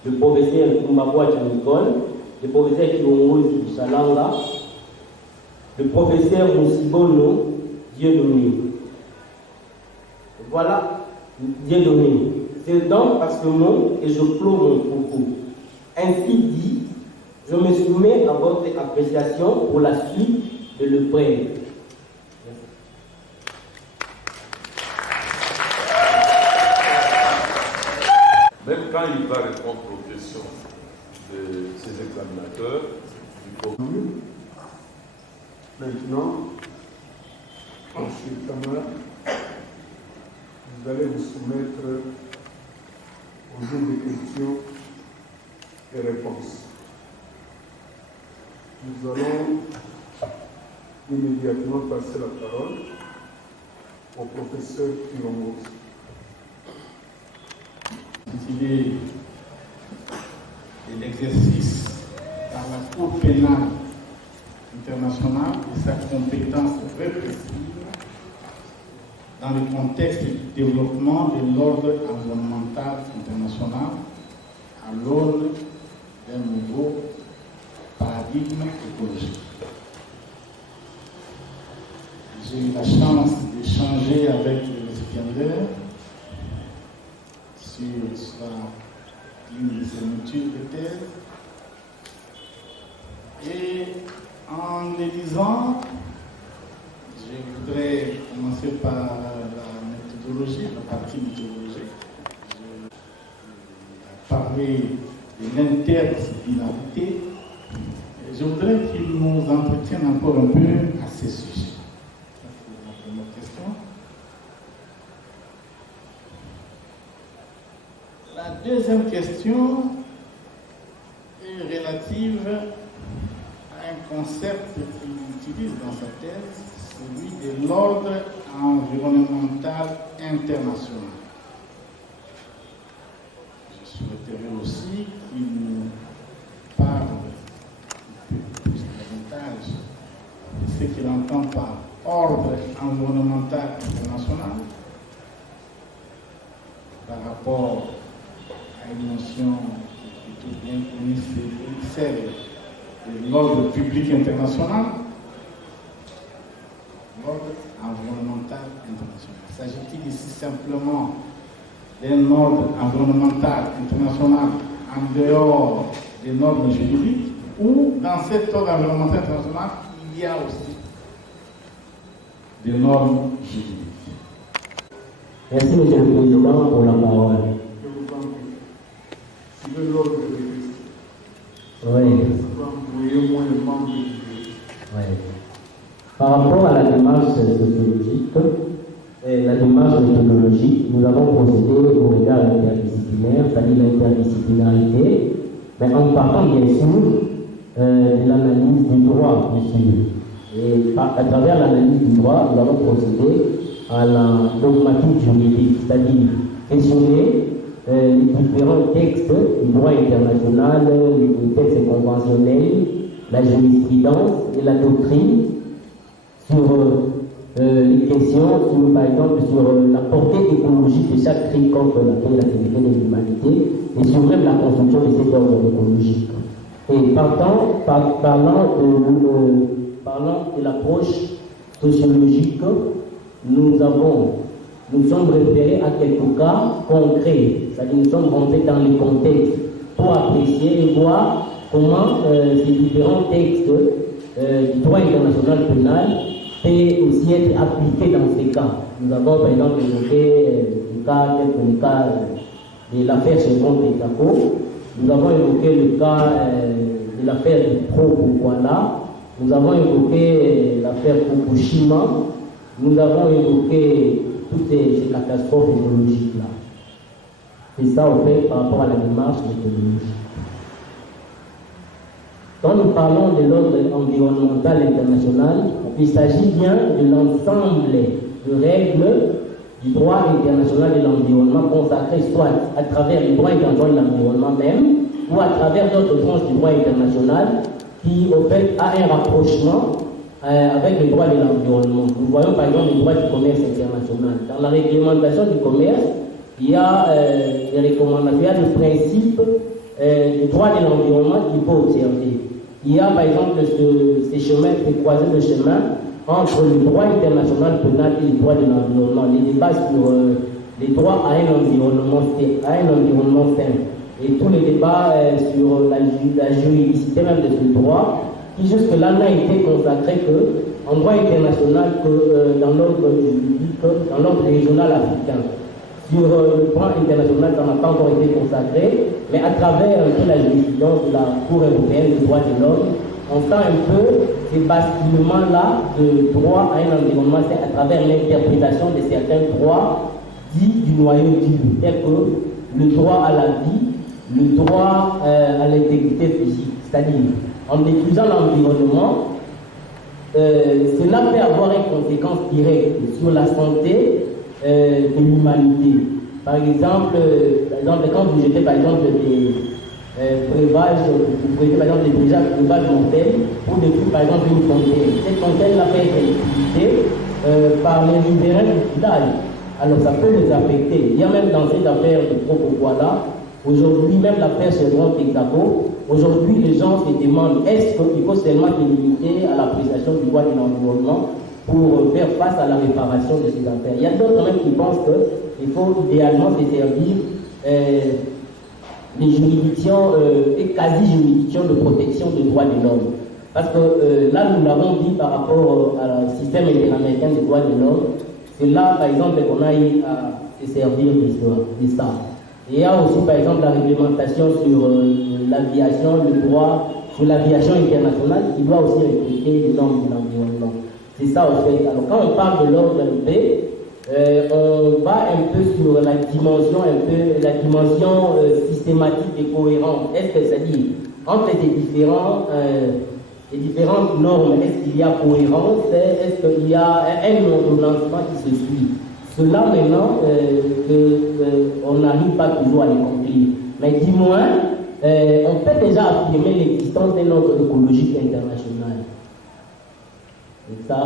le professeur Kumbabwa Chanikol, le professeur Kiongozi Chalanga, le professeur Moussibono Dieudonné. Voilà, Dieudonné. C'est donc par ce nom que je clôt mon propos. Ainsi dit, je me soumets à votre appréciation pour la suite de l'épreuve. Même quand il va répondre aux questions de ses examinateurs, il faut... Maintenant, M. Kamara, vous allez vous soumettre au jeu de questions et réponses. Nous allons immédiatement passer la parole au professeur Kirongos. Intitulé de l'exercice par la Cour pénale internationale et sa compétence répressive dans le contexte du développement de l'ordre environnemental international à l'aune d'un nouveau paradigme écologique. J'ai eu la chance d'échanger avec le récipiendaire sur sa d'écriture de thèse. Et en les lisant, je voudrais commencer par la méthodologie, la partie méthodologique. Je vais parler de l'interdisciplinarité. Je voudrais qu'il nous entretienne encore un peu à ces sujets. C'est la première question. La deuxième question est relative à un concept qu'il utilise dans sa thèse, celui de l'ordre environnemental international. Je souhaiterais aussi qu'il nous parle plus davantage de ce qu'il entend par ordre environnemental international par rapport à une notion plutôt bien connue, c'est celle de l'ordre public international, l'ordre environnemental international. S'agit-il ici simplement d'un ordre environnemental international en dehors des normes juridiques, ou dans cet ordre environnemental international, il y a aussi des normes juridiques? Merci, Monsieur le Président, pour la parole. Je vous en prie. Si le l'ordre de questions, Oui. envoyez-moi le membre du jury. Oui. Par rapport à la démarche sociologique, la démarche méthodologique, nous avons procédé au regard interdisciplinaire, c'est-à-dire l'interdisciplinarité, mais en partant bien sûr de l'analyse du droit, monsieur. Et à travers l'analyse du droit, nous avons procédé à la dogmatique juridique, c'est-à-dire questionner les différents textes du droit international, les textes conventionnels, la jurisprudence et la doctrine sur les questions, par exemple, sur la portée écologique de chaque crime contre la sécurité de l'humanité et sur même la construction de cet ordre écologique. Et parlant de l'approche sociologique, nous sommes référés à quelques cas concrets, c'est-à-dire nous sommes rentrés dans les contextes pour apprécier et voir comment ces différents textes du droit international pénal peuvent aussi être appliqués dans ces cas. Nous avons par exemple évoqué des cas tels que le cas de l'affaire Chevron Texaco, nous avons évoqué le cas de l'affaire du Pro-Pourquoi-là, nous avons évoqué l'affaire Fukushima, nous avons évoqué toutes ces catastrophes écologiques-là. C'est ça, au fait, par rapport à la démarche méthodologique. Quand nous parlons de l'ordre environnemental international, il s'agit bien de l'ensemble de règles du droit international de l'environnement consacrées soit à travers le droit international de l'environnement même, ou à travers d'autres branches du droit international qui, au fait, a un rapprochement avec le droit de l'environnement. Nous voyons par exemple le droit du commerce international. Dans la réglementation du commerce, il y a des recommandations, il y a des principes du droit de l'environnement qu'il faut observer. Il y a par exemple ces chemins, ces croisées de chemin entre le droit international pénal et le droit de l'environnement. Les débats sur les droits à un environnement sain. Et tous les débats sur la juridicité même de ce droit, qui jusque-là n'a été consacré qu'en droit international, que dans l'ordre juridique, dans l'ordre régional africain. Sur le plan international, ça n'a pas encore été consacré, mais à travers la jurisprudence de la Cour européenne des droits de l'homme, on sent un peu ces basculements-là de droit à un environnement sain à travers l'interprétation de certains droits dits du noyau dur, tels que le droit à la vie, le droit à l'intégrité physique. C'est-à-dire, en détruisant l'environnement, cela peut avoir une conséquence directe sur la santé de l'humanité. Par exemple, quand vous jetez par exemple des breuvages, vous prenez par exemple des breuvages mortels pour détruire par exemple une fontaine. Cette fontaine-là peut être utilisée par les riverains du village. Alors ça peut les affecter. Il y a même dans cette affaire de Pro-Pourquoi-là, aujourd'hui, même l'affaire Chevron Texaco, aujourd'hui les gens se demandent est-ce qu'il faut seulement se limiter à l'appréciation du droit de l'environnement pour faire face à la réparation de ces affaires. Il y a d'autres même qui pensent qu'il faut idéalement se servir les juridictions et quasi-juridictions de protection des droits de l'homme. Parce que là, nous l'avons dit par rapport au système interaméricain des droits de l'homme, c'est là, par exemple, qu'on a eu à se servir de ça. Et il y a aussi, par exemple, la réglementation sur l'aviation, le droit sur l'aviation internationale, qui doit aussi respecter les normes de l'environnement. C'est ça, en fait. Alors, quand on parle de l'ordre de paix, on va un peu sur la dimension systématique et cohérente. Est-ce que ça dit entre les différentes normes, est-ce qu'il y a cohérence, est-ce qu'il y a un ordonnancement qui se suit? Cela maintenant, on n'arrive pas toujours à les conclure. Mais du moins, on peut déjà affirmer l'existence d'un ordre écologique international. Et ça,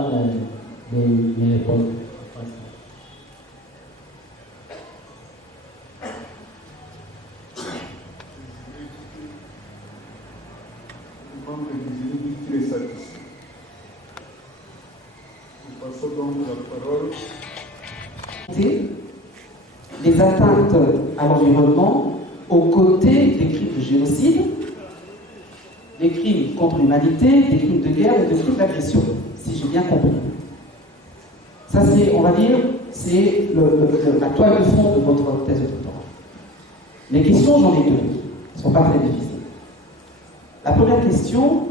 les réponses. Très satisfait. Nous passons donc la parole. Les atteintes à l'environnement aux côtés des crimes de génocide, des crimes contre l'humanité, des crimes de guerre et des crimes d'agression, si j'ai bien compris. Ça, c'est, on va dire, c'est la toile de fond de votre thèse de doctorat. Les questions, j'en ai deux. Elles ne sont pas très difficiles. La première question,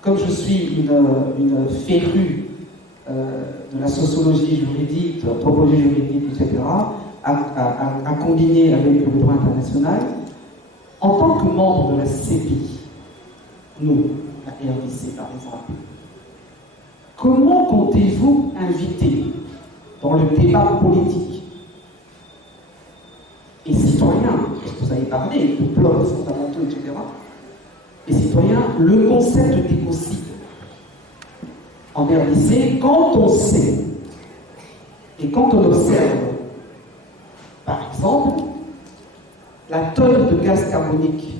comme je suis une férue de la sociologie juridique, de l'anthropologie juridique, etc., à combiner avec le droit international, en tant que membre de la CPI, nous, la RDC par exemple, comment comptez-vous inviter dans le débat politique et citoyen, parce que vous avez parlé de plans fondamentaux, etc., et citoyens, le concept d'écocide en RDC, quand on sait et quand on observe, par exemple, la tonne de gaz carbonique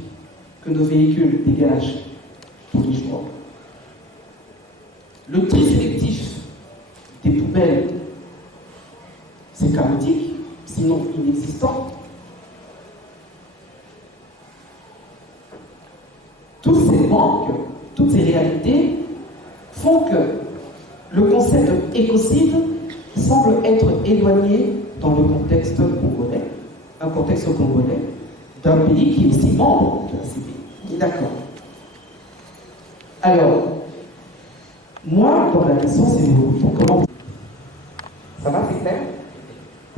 que nos véhicules dégagent tous les jours, le tri sélectif des poubelles, c'est chaotique, sinon inexistant. Tous ces manques, toutes ces réalités font que le concept d'écocide semble être éloigné dans le contexte congolais, un contexte congolais d'un pays qui est aussi membre de la CPI. D'accord. Alors, moi, dans la question, c'est comment. Ça va, c'est clair?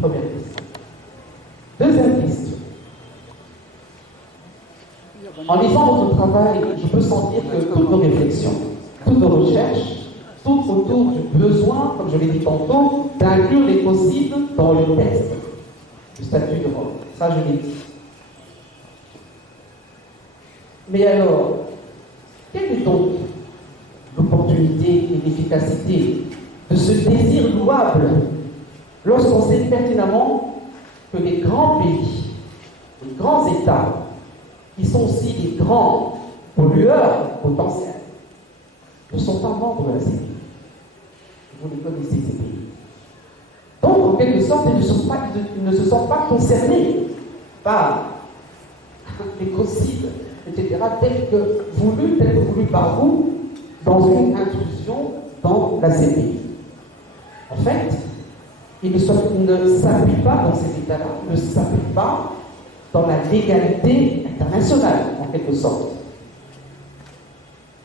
Première question. Deuxième question. En lisant votre travail, je peux sentir que toutes vos réflexions, toutes vos recherches, toutes autour du besoin, comme je l'ai dit tantôt, d'inclure l'écocide dans le texte du statut de Rome. Ça, je l'ai dit. Mais alors, quelle est donc l'opportunité et l'efficacité de ce désir louable lorsqu'on sait pertinemment que les grands pays, les grands États, qui sont aussi des grands pollueurs potentiels, ne sont pas membres de la CPI. Vous les connaissez, ces pays. Donc, en quelque sorte, ils ne se sentent pas concernés par l'écocide, etc., tel que voulu par vous, dans une intrusion dans la CPI. En fait, ils ne s'appuient pas dans ces états-là, ils ne s'appuient pas dans la légalité internationale, en quelque sorte.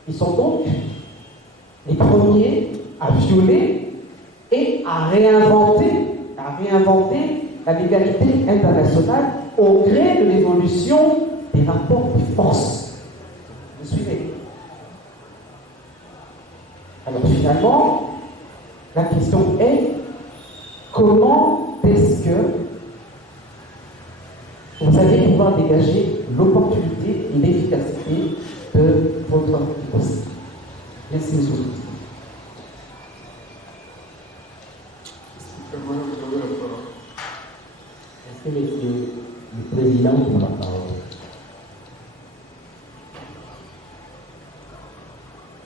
Ils sont donc les premiers à violer et à réinventer la légalité internationale au gré de l'évolution des rapports de force. Vous suivez? Alors finalement, la question est comment est-ce que vous allez pouvoir dégager l'opportunité et l'efficacité de votre poste. Merci, monsieur. Est-ce que monsieur le président pour la parole?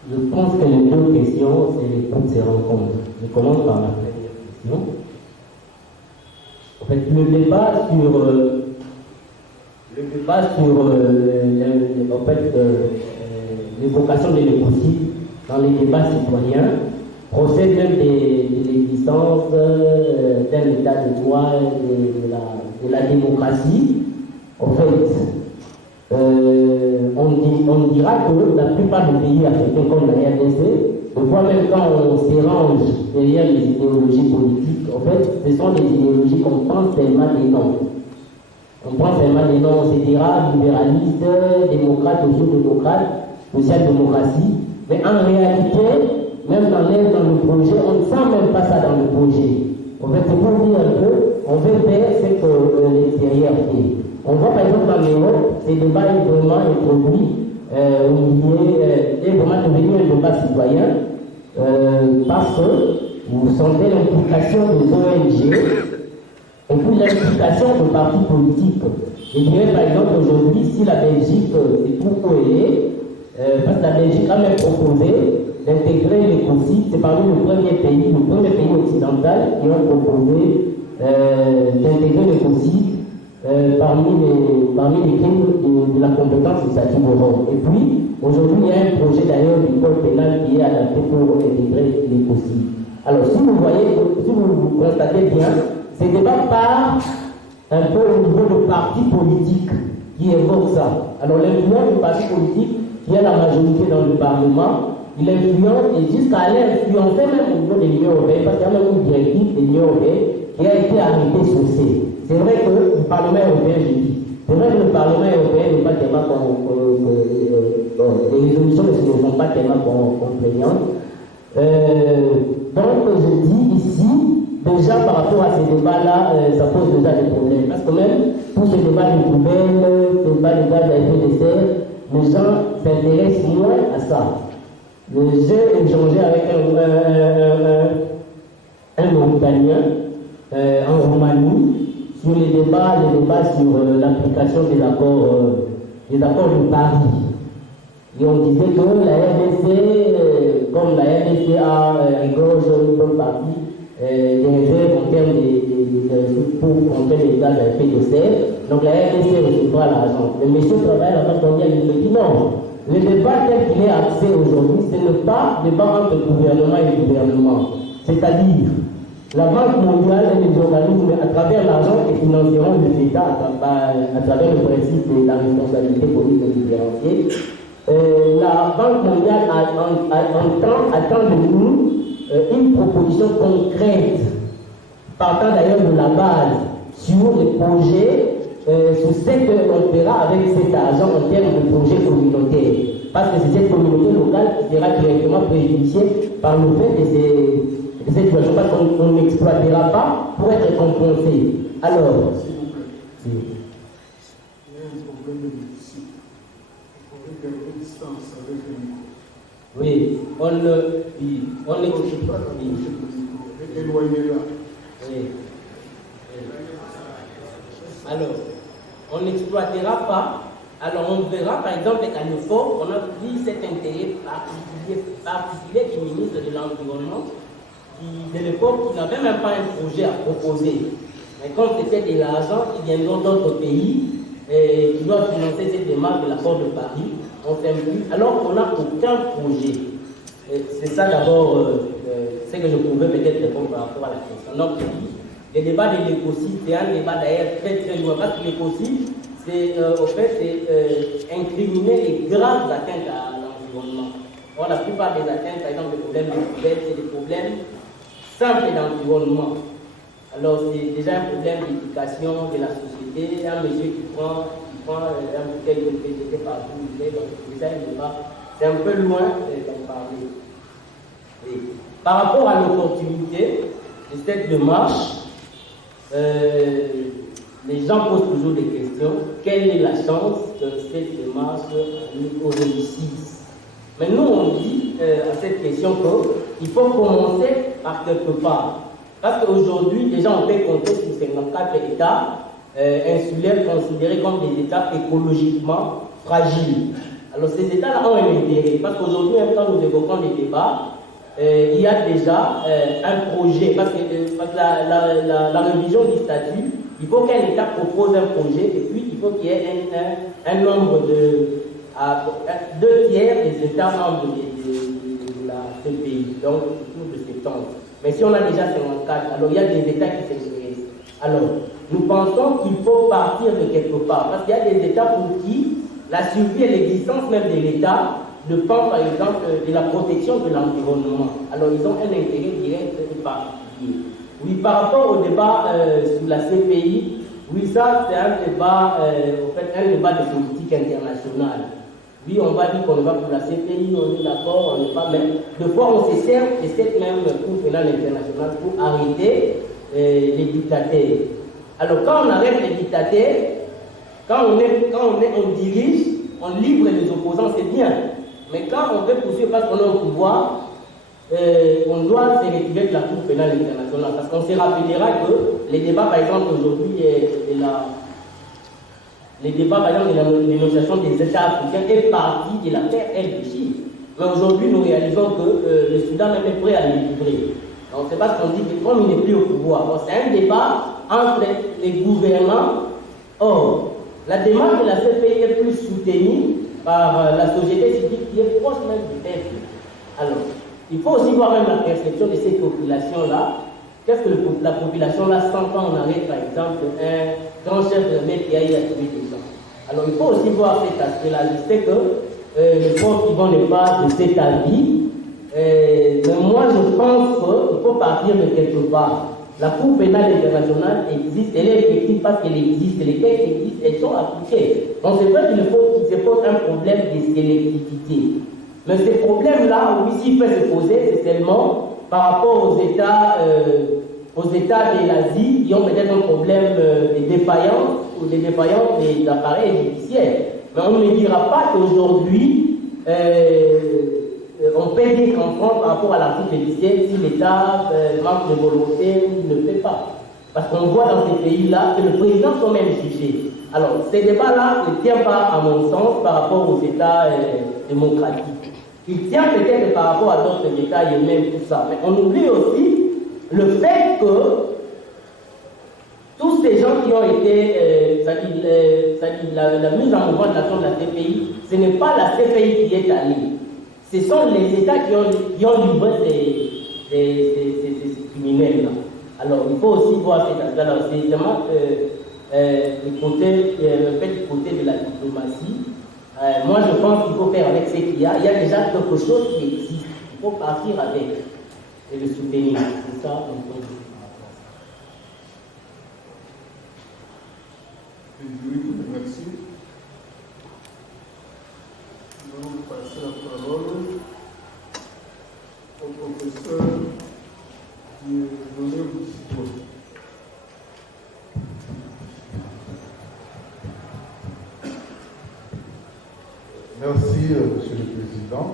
Je pense que les deux questions, c'est toutes ces rencontres. Je commence par la première question. En fait, le débat sur Le débat sur l'évocation de l'écocide dans les débats citoyens procède même de l'existence d'un état de droit de la démocratie. En fait, on dira que la plupart des pays africains comme la RDC, on voit même quand on s'érange derrière les idéologies politiques, en fait, ce sont des idéologies qu'on pense tellement des noms. On prend seulement des noms, on se dira libéraliste, démocrate, social-démocrate, social-démocratie. Mais en réalité, même dans le projet, on ne sent même pas ça dans le projet. En fait, c'est pour dire un peu, on veut faire ce que l'extérieur fait. On voit par exemple dans l'Europe, ces débats est vraiment introduit au milieu, est vraiment devenu un débat citoyen parce que vous sentez l'implication des ONG. Et puis l'implication de partis politiques. Je dirais par exemple aujourd'hui, si la Belgique, c'est pourquoi elle est, parce que la Belgique a même proposé d'intégrer l'écocide, c'est parmi le premier pays occidental qui ont proposé d'intégrer l'écocide parmi les crimes de la compétence législative au Rhum. Et puis, aujourd'hui, il y a un projet d'ailleurs du code pénal qui est adapté pour intégrer l'écocide. Alors, si vous voyez, si vous constatez bien, ces débats partent un peu au niveau de partis politiques qui évoquent ça. Alors l'influence du parti politique qui a la majorité dans le Parlement, il influence et jusqu'à aller influencer même au niveau de l'Union européenne, parce qu'il y a même une directive de l'Union européenne qui a été arrêtée sur C. C'est vrai que le Parlement européen, je dis, c'est vrai que le Parlement européen n'est pas tellement les résolutions ne sont pas tellement contraignantes. Donc je dis ici, déjà par rapport à ces débats-là, ça pose déjà des problèmes. Parce que même pour ces débats de poubelles, ces débats de gaz à effet de serre, les gens s'intéressent moins à ça. J'ai échangé avec un Mauritanien en Roumanie sur les débats sur l'application des accords de Paris. Et on disait que la RDC, comme la RDC regorge une bonne partie des réserves en termes pour contrer les gaz à effet de serre. Donc la RDC ne reçoit pas l'argent. Le monsieur travaille à la Banque mondiale, il me dit non. Le débat tel qu'il est axé aujourd'hui, ce n'est pas le débat entre gouvernement et gouvernement. C'est-à-dire, la Banque mondiale et les organismes, à travers l'argent qui financeront les États, à travers le principe de la responsabilité politique différenciée, la Banque mondiale attend de nous une proposition concrète, partant d'ailleurs de la base, sur les projets, sur ce que l'on fera avec cet argent en termes de projets communautaires. Parce que c'est cette communauté locale qui sera directement préjudiciée par le fait de cette situation, parce qu'on n'exploitera pas pour être compensé. Alors, s'il vous plaît. Si. Il y a un problème de déficit. Il faudrait garder distance avec le micro. Oui, on n'explique pas. Éloignez-la. Oui. Alors, on n'exploitera pas. Alors, on verra par exemple qu'à l'effort, on a pris cet intérêt particulier du ministre de l'Environnement, qui, de l'époque, qui n'avait même pas un projet à proposer. Mais comme c'était de l'argent qui viendront d'autres pays qui doivent financer cette démarche de l'accord de Paris, on s'implique alors qu'on n'a aucun projet. C'est ça d'abord, ce que je pouvais peut-être répondre par rapport à la question. Donc, le débat de l'écocide, c'est un débat d'ailleurs très très loin, parce que l'écocide, c'est au fait, c'est incriminer les graves atteintes à l'environnement. Or, la plupart des atteintes, par exemple, les problèmes de poubelles, c'est des problèmes simples d'environnement. Alors, c'est déjà un problème d'éducation de la société. Un monsieur qui prend un bouteille de PGT partout, donc déjà un débat, c'est un peu loin d'en parler. Et par rapport à l'opportunité de cette démarche, les gens posent toujours des questions. Quelle est la chance que cette démarche réussisse? Mais nous, on dit à cette question qu'il faut commencer par quelque part. Parce qu'aujourd'hui, déjà, on peut compter sur 54 États insulaires considérés comme des États écologiquement fragiles. Alors, ces États-là ont un intérêt. Parce qu'aujourd'hui, même quand nous évoquons les débats, il y a déjà un projet. Parce que la révision du statut il faut qu'un État propose un projet et puis il faut qu'il y ait un nombre de 2 tiers des États membres de la CPI, donc autour de 70. Mais si on a déjà 54, alors il y a des États qui s'intéressent. Alors, nous pensons qu'il faut partir de quelque part, parce qu'il y a des États pour qui la survie et l'existence même de l'État dépend par exemple de la protection de l'environnement. Alors, ils ont un intérêt direct et particulier. Oui, par rapport au débat sur la CPI, oui, ça c'est un débat, un débat de politique internationale. Oui, on va dire qu'on va pour la CPI, on est d'accord, on n'est pas même. De fois, on se sert de cette même Cour pénale internationale pour arrêter les dictateurs. Alors, quand on arrête les dictateurs, quand on dirige, on livre les opposants, c'est bien. Mais quand on veut poursuivre parce qu'on est au pouvoir, on doit se retirer de la Cour pénale internationale. Parce qu'on se rappellera que les débats, par exemple, aujourd'hui, les débats, par exemple, de la négociation des États africains est partie de l'affaire El-Béchir. Mais aujourd'hui, nous réalisons que le Soudan même est prêt à les livrer. Donc, c'est parce qu'on dit que comme il n'est plus au pouvoir, donc, c'est un débat entre les gouvernants. Or, la démarche de la CPI est plus soutenue par la société civile qui est proche même du peuple. Alors, il faut aussi voir même la perception de ces populations-là. Qu'est-ce que la population-là sent quand on arrête, par exemple, un grand chef de l'armée qui a eu à tuer des gens? Alors, il faut aussi voir cet aspect-là. Je sais que les pauvres qui vont ne pas de cet avis, mais moi, je pense qu'il faut partir de quelque part. La Cour pénale internationale existe, elle est effective parce qu'elle existe, les textes existent, elles sont appliquées. Donc, c'est vrai qu'il se pose un problème de sélectivité. Mais ces problèmes-là, oui, s'il peut se poser, c'est seulement par rapport aux États de l'Asie qui ont peut-être un problème de défaillance ou de défaillance des appareils judiciaires. Mais on ne dira pas qu'aujourd'hui, on peut dire qu'en France, par rapport à l'article 17, si l'État manque de volonté, il ne fait pas. Parce qu'on voit dans ces pays-là que le président sont même jugés. Alors, ces débats-là ne tiennent pas, à mon sens, par rapport aux États démocratiques. Il tient peut-être par rapport à d'autres États et même tout ça. Mais on oublie aussi le fait que tous ces gens qui ont été, la mise en mouvement de l'action de la CPI, ce n'est pas la CPI qui est allée. Ce sont les États qui ont livré ces criminels-là. Alors, il faut aussi voir cet aspect-là. C'est vraiment le fait du côté de la diplomatie. Moi, je pense qu'il faut faire avec ce qu'il y a. Il y a déjà quelque chose qui existe. Il faut partir avec et le soutenir. C'est ça, on peut dire. Merci. Nous passons la parole au professeur qui est donné au discours. Merci, Monsieur le Président.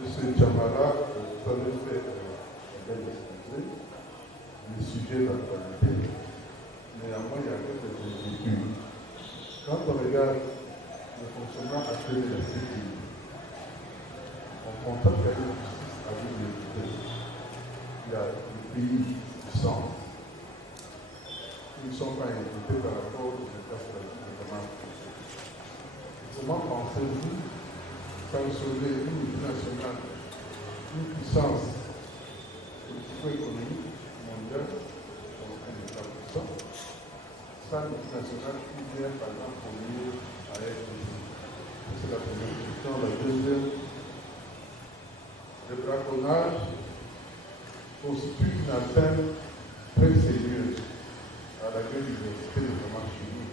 Monsieur Chamala, vous avez fait un bel exposé du sujet d'actualité. Néanmoins, il y a quelques inquiétudes. Quand on regarde le fonctionnement actuel de la CPI, on constate qu'il y a une justice à vous d'éviter. Il y a des pays puissants qui ne sont pas invités par rapport aux États notamment. Comment pensez-vous sanctionner une multinationale, une puissance politico-économique mondiale, donc un État puissant, sans multinationale qui vient par exemple polluer à RDC? C'est la première question. La deuxième, le braconnage constitue une atteinte très sérieuse à la biodiversité de vraiment chez nous.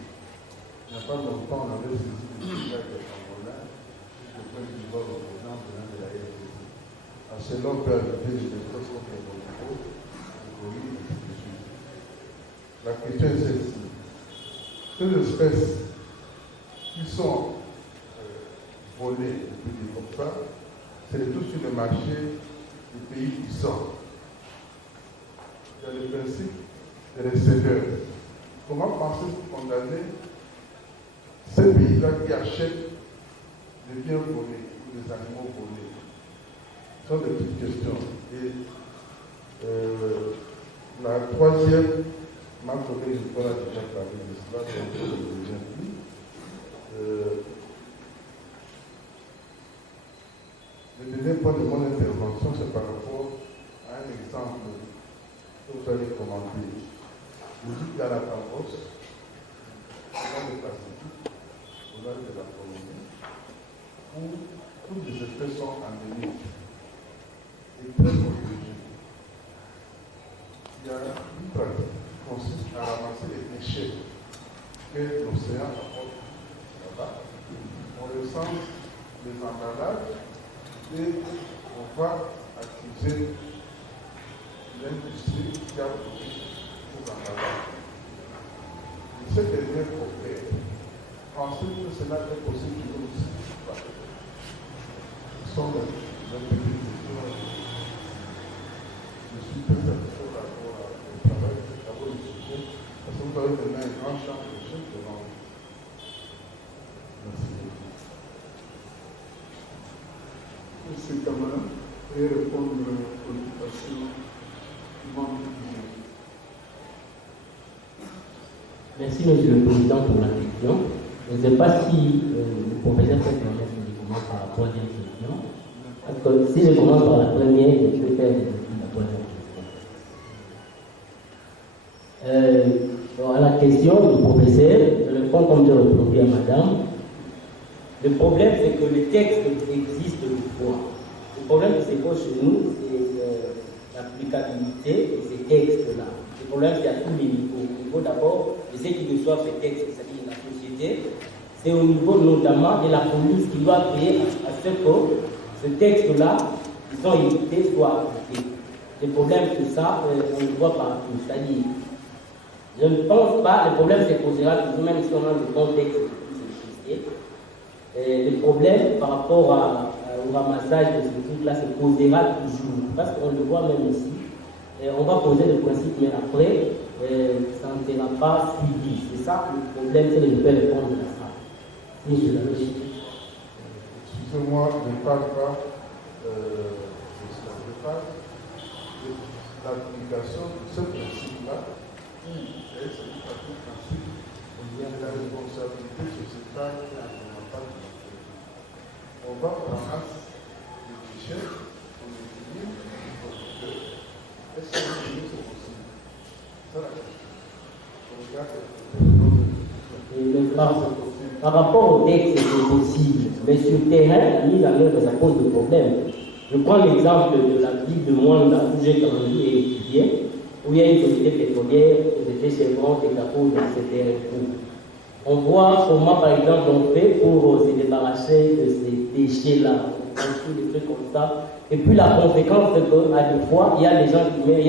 Il n'y a pas longtemps, on avait saisi des villages de Angola, de point de vue au président de la RDC. À cela, on peut ajouter des espèces comme les bonobos, les gorilles, et ainsi de suite. La question est celle-ci. Ces espèces qui sont volées, je peux dire comme ça, c'est tout sur le marché des pays puissants. Il y a le principe de l'excédeur. Comment pensez-vous condamner ces pays-là qui achètent des biens volés ou des animaux volés? Ce sont des petites questions. Et la troisième, Ma collègue Nicolas a déjà parlé de cela, donc je ne reviens plus. Le deuxième point de mon intervention, c'est par rapport à un exemple que vous allez commenter. Vous dites qu'à la Cambos, dans le Pacifique, au large de la Colombie, où toutes les espèces sont endémiques et très protégées. Il y a une pratique qui consiste à ramasser les déchets que l'océan apporte là-bas. On recense les emballages et on va accuser l'industrie qui a produit ces emballages. Et cette dernière coopère. Pensez-vous que cela est possible pour nous aussi? Ce sont les petites questions. Je suis très satisfait par rapport au travail que vous avez discuté, parce que vous avez donné un grand champ de recherche devant vous. Merci beaucoup. Monsieur Kamara, et répondre aux préoccupations du membre du jury. Merci, Monsieur le Président, pour la question. Je ne sais pas si le professeur peut permettre que je commence par la troisième question. Parce que si je commence par la première, je peux faire la troisième question. Bon, à la question du professeur, je réponds comme je répondais à madame. Le problème, c'est que les textes existent toutefois. Le problème qui se pose chez nous, c'est l'applicabilité de ces textes-là. Le problème, c'est à tous les niveaux. Au niveau d'abord de ceux qui reçoivent ces textes, c'est-à-dire la société. C'est au niveau notamment de la police qui doit veiller à ce que ce texte-là, qui sont édictés, soit appliqué. Le problème, c'est ça, on le voit partout. C'est-à-dire, je ne pense pas, le problème se posera toujours, même si on a le contexte de tous ces sociétés. Le problème par rapport au ramassage de ce truc-là se posera toujours, parce qu'on le voit même ici. On va poser le principe, mais après, ça ne sera pas suivi. C'est ça le problème, c'est que je peux répondre à ça. Excusez-moi, je ne parle pas de cela. Je parle de l'application de ce principe-là, qui est un principe de la responsabilité sociétale qui n'a pas de l'enfer. On va ramasser les déchets, on utilise les producteurs. Est-ce que c'est possible? C'est la question. On regarde par rapport au texte, c'est possible. Mais sur le terrain, la mise en œuvre, ça pose des problèmes. Je prends l'exemple de la ville de Mwanda, où j'ai grandi et étudié, où il y a une société pétrolière, société Chevron, Tecapo, etc. On voit comment, par exemple, on fait pour se débarrasser de ces déchets-là, des trucs comme ça. Et puis la conséquence, c'est qu'à deux fois, il y a des gens qui meurent, il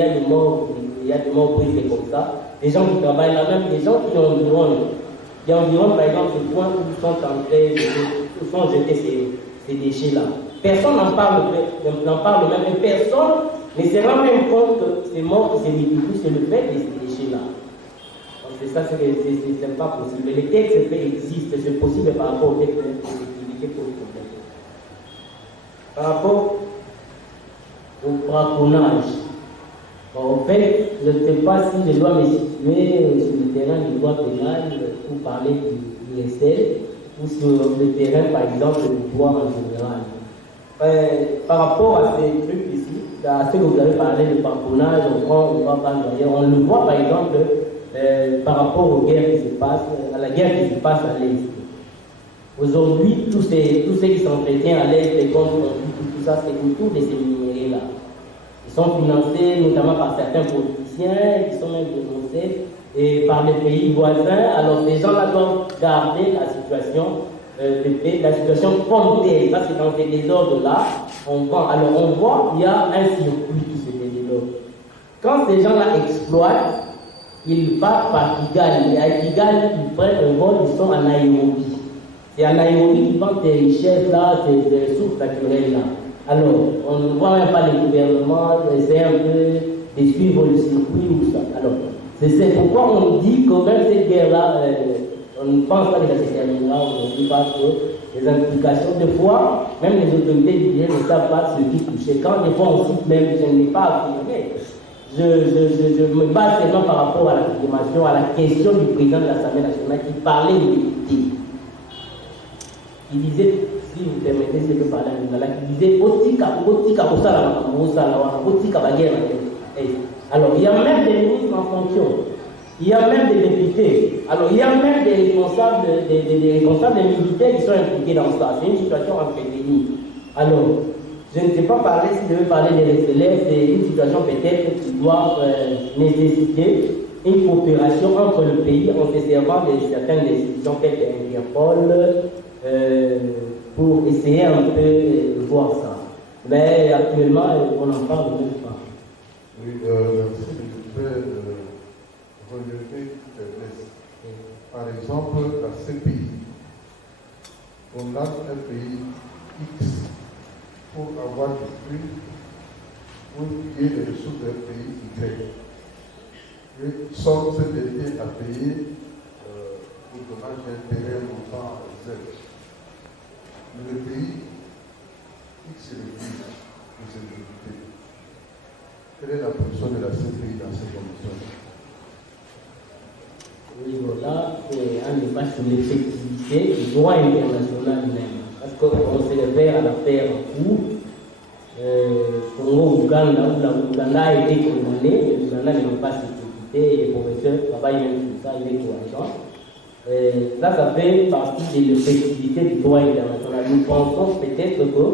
y a des morts brisés comme ça. Des gens qui travaillent là, même des gens qui environ, par exemple, ce point où ils sont en train de jeter ces déchets-là. Personne n'en parle même, et personne ne se rend même compte que ces morts qui se multiplient, c'est le fait de ces déchets-là. Donc c'est ça, c'est pas possible. Mais les textes existent, c'est possible par rapport aux textes de l'effectivité pour le problème. Par rapport au braconnage, en fait, je ne sais pas si je dois me situer sur le terrain du droit pénal pour parler du recel ou sur le terrain, par exemple, du droit en général. Par rapport à ces trucs ici, à ce que vous avez parlé de braconnage, on le voit par exemple par rapport aux guerres qui se passent, à la guerre qui se passe à l'Est. Aujourd'hui, tous ceux qui s'entretiennent à l'Est, contre tout ça, c'est autour de ces minéraux-là. Ils sont financés notamment par certains politiciens, qui sont même dénoncés, et par les pays voisins. Alors ces gens-là doivent garder la situation la situation comme telle, parce que dans ces désordres-là, on voit qu'il y a un circuit qui se développe. Quand ces gens-là exploitent, ils partent par Kigali, et à Kigali, ils prennent un vol, ils sont en Nairobi. C'est en Nairobi qu'ils vendent ces richesses-là, ces ressources naturelles-là. Alors, on ne voit même pas les gouvernements essayer un peu de suivre le circuit ou ça. Alors, c'est pourquoi on dit que même cette guerre-là, on ne pense pas que ça se terminera aujourd'hui parce que les implications, des fois, même les autorités du ne savent pas ce qui touche. Quand des fois on cite même, je ne l'ai pas affirmé, je me base seulement par rapport à l'affirmation, à la question du président de l'Assemblée nationale qui parlait de l'équité. Il disait, si vous permettez, c'est de parler en Lingala, qui disait alors il y a même des ministres en fonction, il y a même des députés, alors il y a même des responsables, des responsables militaires qui sont impliqués dans ça. C'est une situation en pandémie. Alors, je ne sais pas parler, si je veux parler des élèves, c'est une situation peut-être qui doit nécessiter une coopération entre le pays en se servant de certaines institutions telles qu'Interpol pour essayer un peu de voir ça. Mais actuellement, on n'en parle même pas. Oui, merci, je vais relever par exemple la CPI. On a un pays X pour avoir des flux pour payer les ressources d'un pays Y. Et sans cet été à payer pour dommages d'intérêt montant Z. Mais le pays X refuse de s'exécuter. Quelle est la position de la CPI dans ces conditions? Oui, voilà, c'est un débat sur l'effectivité du droit international même. Parce qu'on se réfère à l'affaire en cours, Congo-Ouganda, où l'Ouganda a été condamné, l'Ouganda ne veut pas s'exécuter, et les professeurs travaillent même sur ça, il est courageux. Là, ça fait partie de l'effectivité du droit international. Nous pensons peut-être que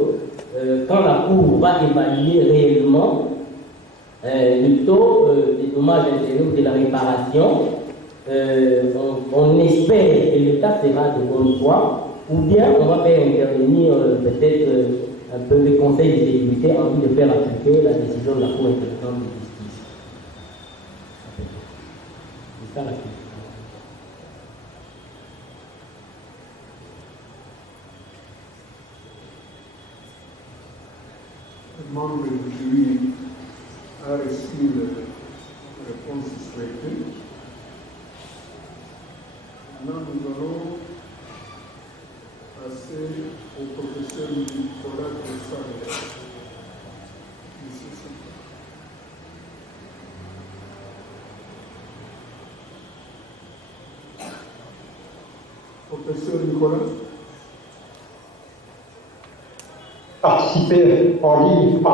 quand la Cour va évaluer réellement le taux des dommages intérieurs de la réparation, on espère que l'État sera de bonne foi, ou bien on va faire intervenir peut-être un peu le Conseil de sécurité en vue de faire appliquer la décision de la Cour internationale de justice. C'est ça la question. Le membre du jury a reçu la réponse souhaitée. Maintenant, nous allons passer au professeur Nicolas Dessal. Professeur Nicolas. Participer en ligne à la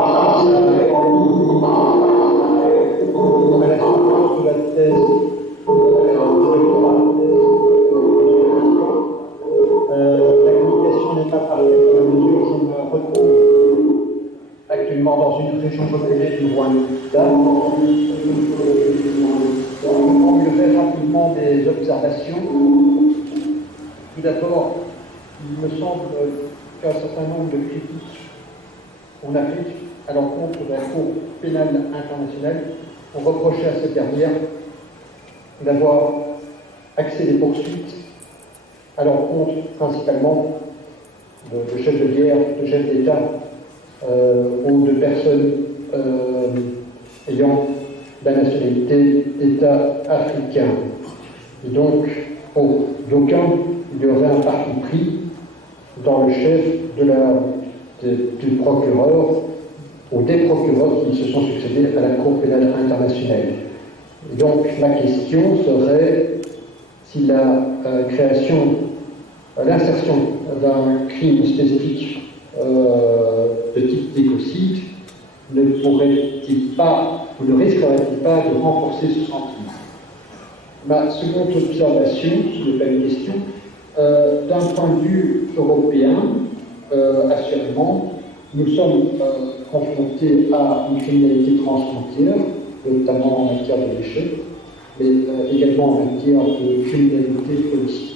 conférence de la thèse la communication n'est pas parfaite dans la mesure où je me retrouve actuellement dans une région reculée du Rwanda. Je formulerai rapidement des observations. Tout d'abord, il me semble qu'un certain nombre de critiques en Afrique à l'encontre de la Cour pénale internationale ont reproché à cette dernière d'avoir axé des poursuites à l'encontre principalement de chefs de guerre, de chefs d'État ou de personnes ayant la nationalité d'État africain. Et donc, pour d'aucuns, il y aurait un parti pris dans le chef du procureur ou des procureurs qui se sont succédés à la Cour pénale internationale. Et donc, la question serait si la l'insertion d'un crime spécifique de type d'écocide ne pourrait-il pas, ou ne risquerait-il pas de renforcer ce sentiment? Ma seconde observation, ce n'est pas une question, d'un point de vue européen, assurément, nous sommes confrontés à une criminalité transfrontière, notamment en matière de déchets, mais également en matière de criminalité politique.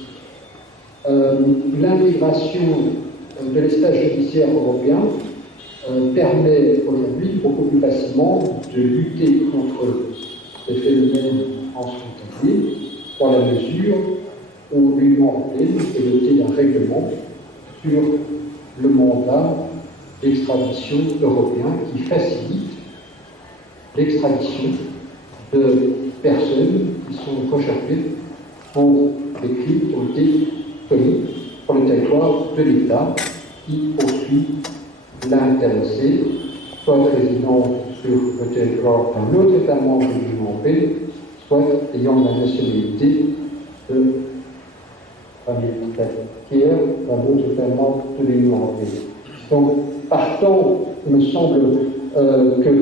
L'intégration de l'espace judiciaire européen permet aujourd'hui beaucoup plus facilement de lutter contre les phénomènes transfrontaliers dans la mesure où l'Union européenne est dotée d'un règlement sur le mandat d'extradition européen qui facilite l'extradition de personnes qui sont recherchées pour des crimes qui ont été commis sur le territoire de l'État qui poursuit l'intéressé, soit résident sur le territoire d'un autre État membre de l'Union européenne, soit ayant la nationalité de famille tiers d'un autre État membre de l'Union européenne. Donc, partant, il me semble que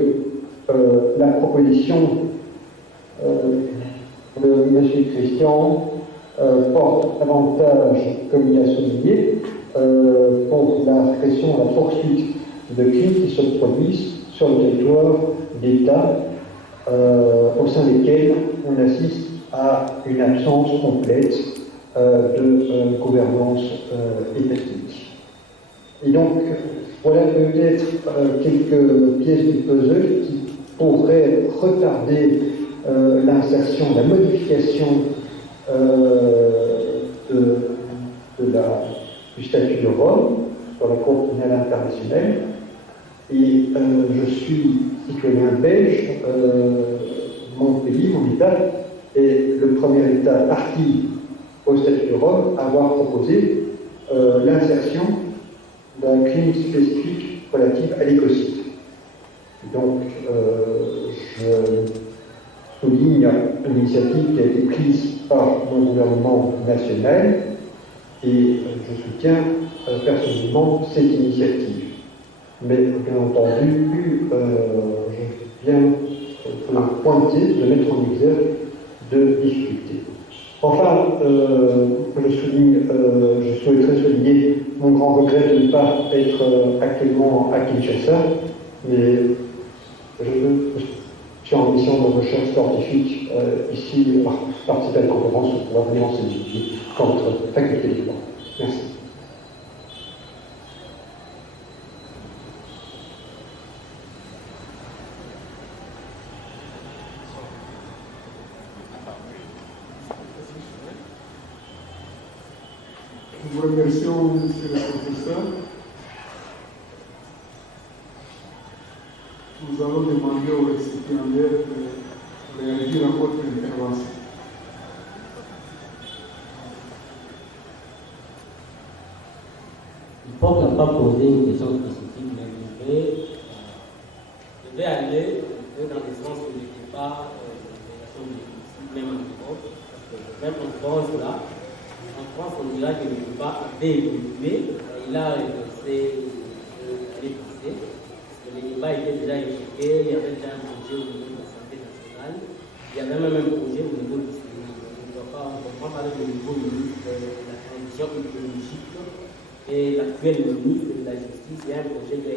la proposition de M. Christian porte avantage, comme il a souligné, pour la répression, la poursuite de crimes qui se produisent sur le territoire d'États au sein desquels on assiste à une absence complète de gouvernance étatique. Et donc, voilà peut-être quelques pièces du puzzle qui pourraient retarder l'insertion, la modification du statut de Rome sur la Cour pénale internationale. Et je suis citoyen belge, mon pays, mon État, est le premier État parti au statut de Rome à avoir proposé l'insertion d'un crime spécifique relatif à l'écocide. Donc, je souligne l'initiative qui a été prise par mon gouvernement national et je soutiens personnellement cette initiative. Mais bien entendu, je viens de pointer, de mettre en exergue de difficultés. Enfin, je souhaiterais souligner mon grand regret de ne pas être actuellement à Kinshasa, mais je suis en mission de recherche scientifique ici, participer à la conférence pour pouvoir venir enseigner dans votre faculté de droit. Merci. Nous vous remercions, monsieur le professeur. Nous allons demander aux récipiendaires de réagir à votre intervention. Il faut qu'on pas poser une question spécifique, mais je vais aller dans le sens où je ne dis pas même en Europe, parce que même en France, là, en France, on dira que le débat avait évolué, il a renoncé l'année passée, parce que le débat était déjà évoqué, il y avait déjà un projet au niveau de la santé nationale, il y avait même un projet au niveau du Sénat. On ne peut pas parler au niveau du ministre de la transition écologique et l'actuel ministre de la Justice. Il y a un projet qui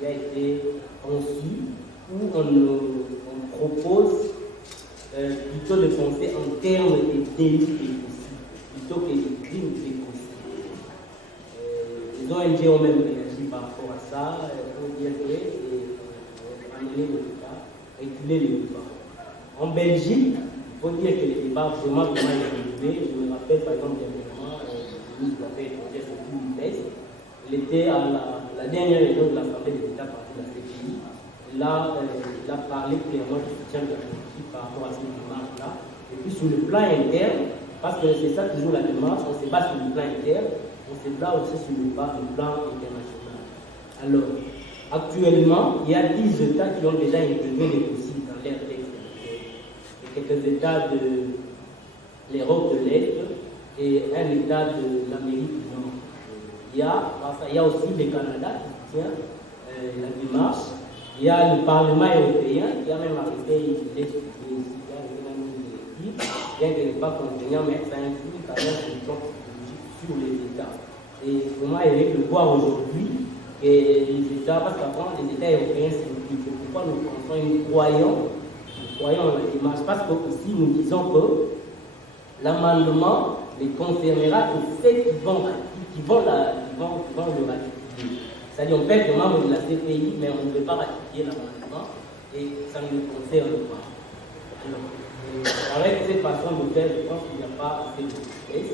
a été conçu où on propose plutôt de penser en termes de délits écocides plutôt que de crimes écocides. Les ONG ont même réagi par rapport à ça pour dire que amener le débat, réguler le débat. En Belgique, il faut dire que les débats vraiment évolué. Je me rappelle par exemple dernièrement, le ministre de l'Affaires étrangères, c'est Vitesse. Il était à la dernière réunion de l'Assemblée des États partis de la CPI. Là, il a parlé clairement du soutien de la Belgique par rapport à cette démarche-là. Et puis sur le plan interne, parce que c'est ça toujours la démarche, on se base sur le plan interne, on se base aussi sur le plan international. Alors, actuellement, il y a 10 États qui ont déjà intégré les possibles dans leur texte. Et quelques États de l'Europe de l'Est et un État de l'Amérique du Nord. Il y a aussi le Canada qui soutient la démarche. Il y a le Parlement européen qui a même arrêté il est bien qu'elle n'est pas contraignant, mais ça influe quand même sur les États. Et vraiment, il est de voir aujourd'hui que les États, parce qu'avant, les États européens s'impliquent. C'est pourquoi nous croyons en la démarche. Parce que aussi, nous disons que l'amendement les concernera au fait qu'ils vont le ratifier. C'est-à-dire, on peut être membre de la CPI, mais on ne peut pas ratifier l'amendement et ça ne le concerne pas. Alors, avec cette façon de faire, je pense qu'il n'y a pas assez de stress.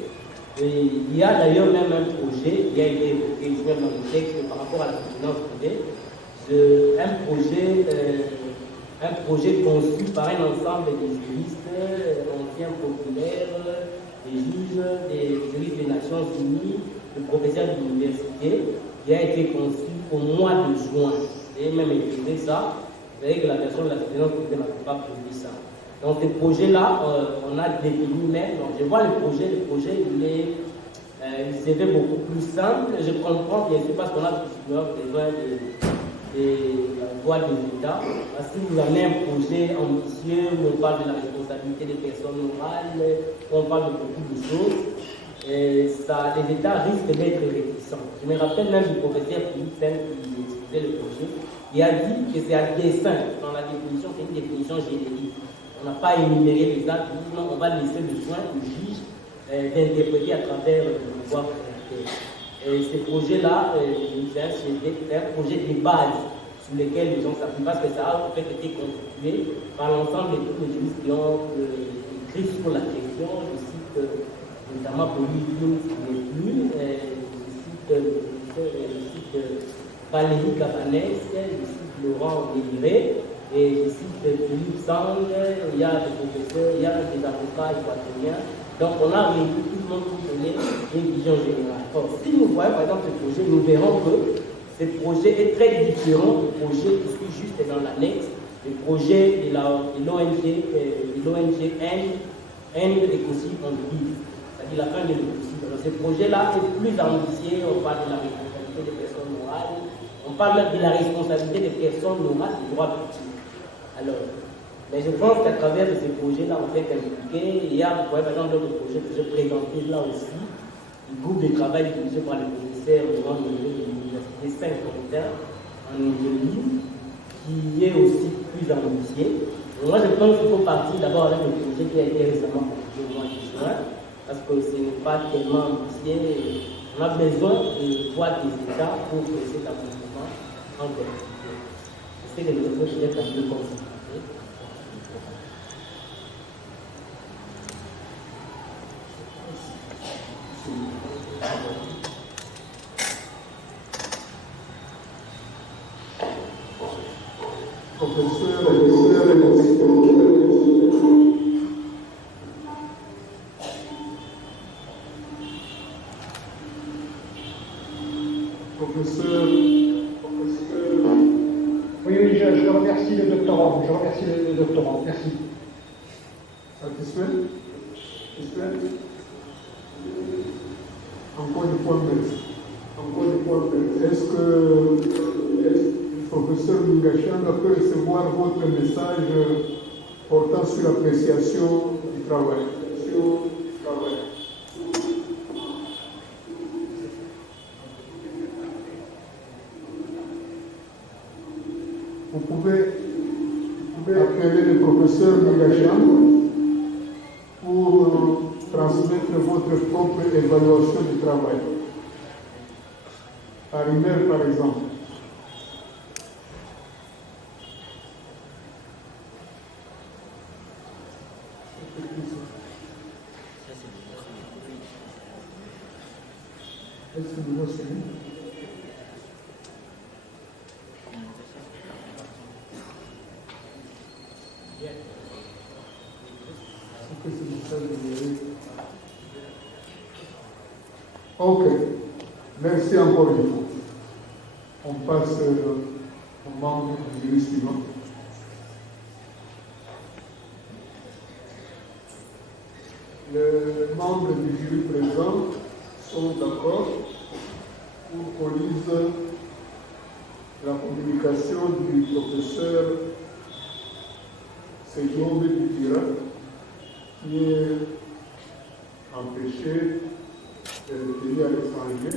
Il y a d'ailleurs même un projet qui a été évoqué même dans le texte par rapport à la finance privée, un projet conçu par un ensemble de juristes, anciens populaires, des juges, des juristes des Nations Unies, de professeurs d'université, qui a été conçu au mois de juin. J'ai même écrit ça. voyez que la personne de la soutenance n'a pas produit ça. Donc ce projet-là, on a défini même, donc je vois le projet il se fait beaucoup plus simple. Je comprends bien sûr parce qu'on a besoin des voix des États. Parce que vous avez un projet ambitieux où on parle de la responsabilité des personnes morales, où on parle de beaucoup de choses. Et ça, les États risquent d'être réticents. Je me rappelle même du professeur Philippe Sen qui exposait le projet. Il a dit que c'est à dessein, dans la définition, c'est une définition générique. On n'a pas énuméré les actes, on va laisser le soin au juge d'interpréter à travers le pouvoir créateur. Et ce projet-là, c'est un projet de base sur lequel les gens s'appuient, parce que ça a en fait été constitué par l'ensemble de tous les juristes qui ont écrit sur la question. Je cite notamment Pauline qui n'est plus, je cite Valérie Cabanès, je cite Laurent Déliré, et je cite Philippe Sang, il y a des professeurs, il y a des avocats équatoriens. Donc on a réuni tout le monde pour donner une vision générale. Or, si nous voyons par exemple ce projet, nous verrons que ce projet est très différent du projet qui suit juste dans l'annexe, le projet de l'ONG End Écocide on Give, c'est-à-dire la fin de l'écocide. Alors ce projet-là est plus ambitieux, on parle de la responsabilité des personnes morales, on parle de la responsabilité des personnes morales du droit public. Alors, mais je pense qu'à travers de ces projets-là, on fait impliquer. Il y a, par exemple, d'autres projets que je présentais là aussi, le groupe de travail dirigé par le professeur de l'Université Saint-Quentin en ingénierie, qui est aussi plus ambitieux. Et moi, je pense qu'il faut partir d'abord avec le projet qui a été récemment conclu au mois de juin, parce que ce n'est pas tellement ambitieux. On a besoin de voir des États pour que cet avancement en collectivité. C'est que nous devons être un peu concentrés. Professeur. Oui, je remercie le doctorant. Je remercie le doctorant. Merci. Satisfait? Satisfait? Encore une fois, merci. Est-ce que le professeur Mingachan peut recevoir votre message portant sur l'appréciation du travail? Vous pouvez appeler le professeur Mingachan pour transmettre votre propre évaluation du travail. Par email, par exemple. Est-ce que vous avez suivi? Ok, merci encore une fois. On passe au membre du jury suivant. Les membres du jury présents sont d'accord pour qu'on lise la communication du professeur Seyoube Bikira, qui est empêché de pays à l'étranger.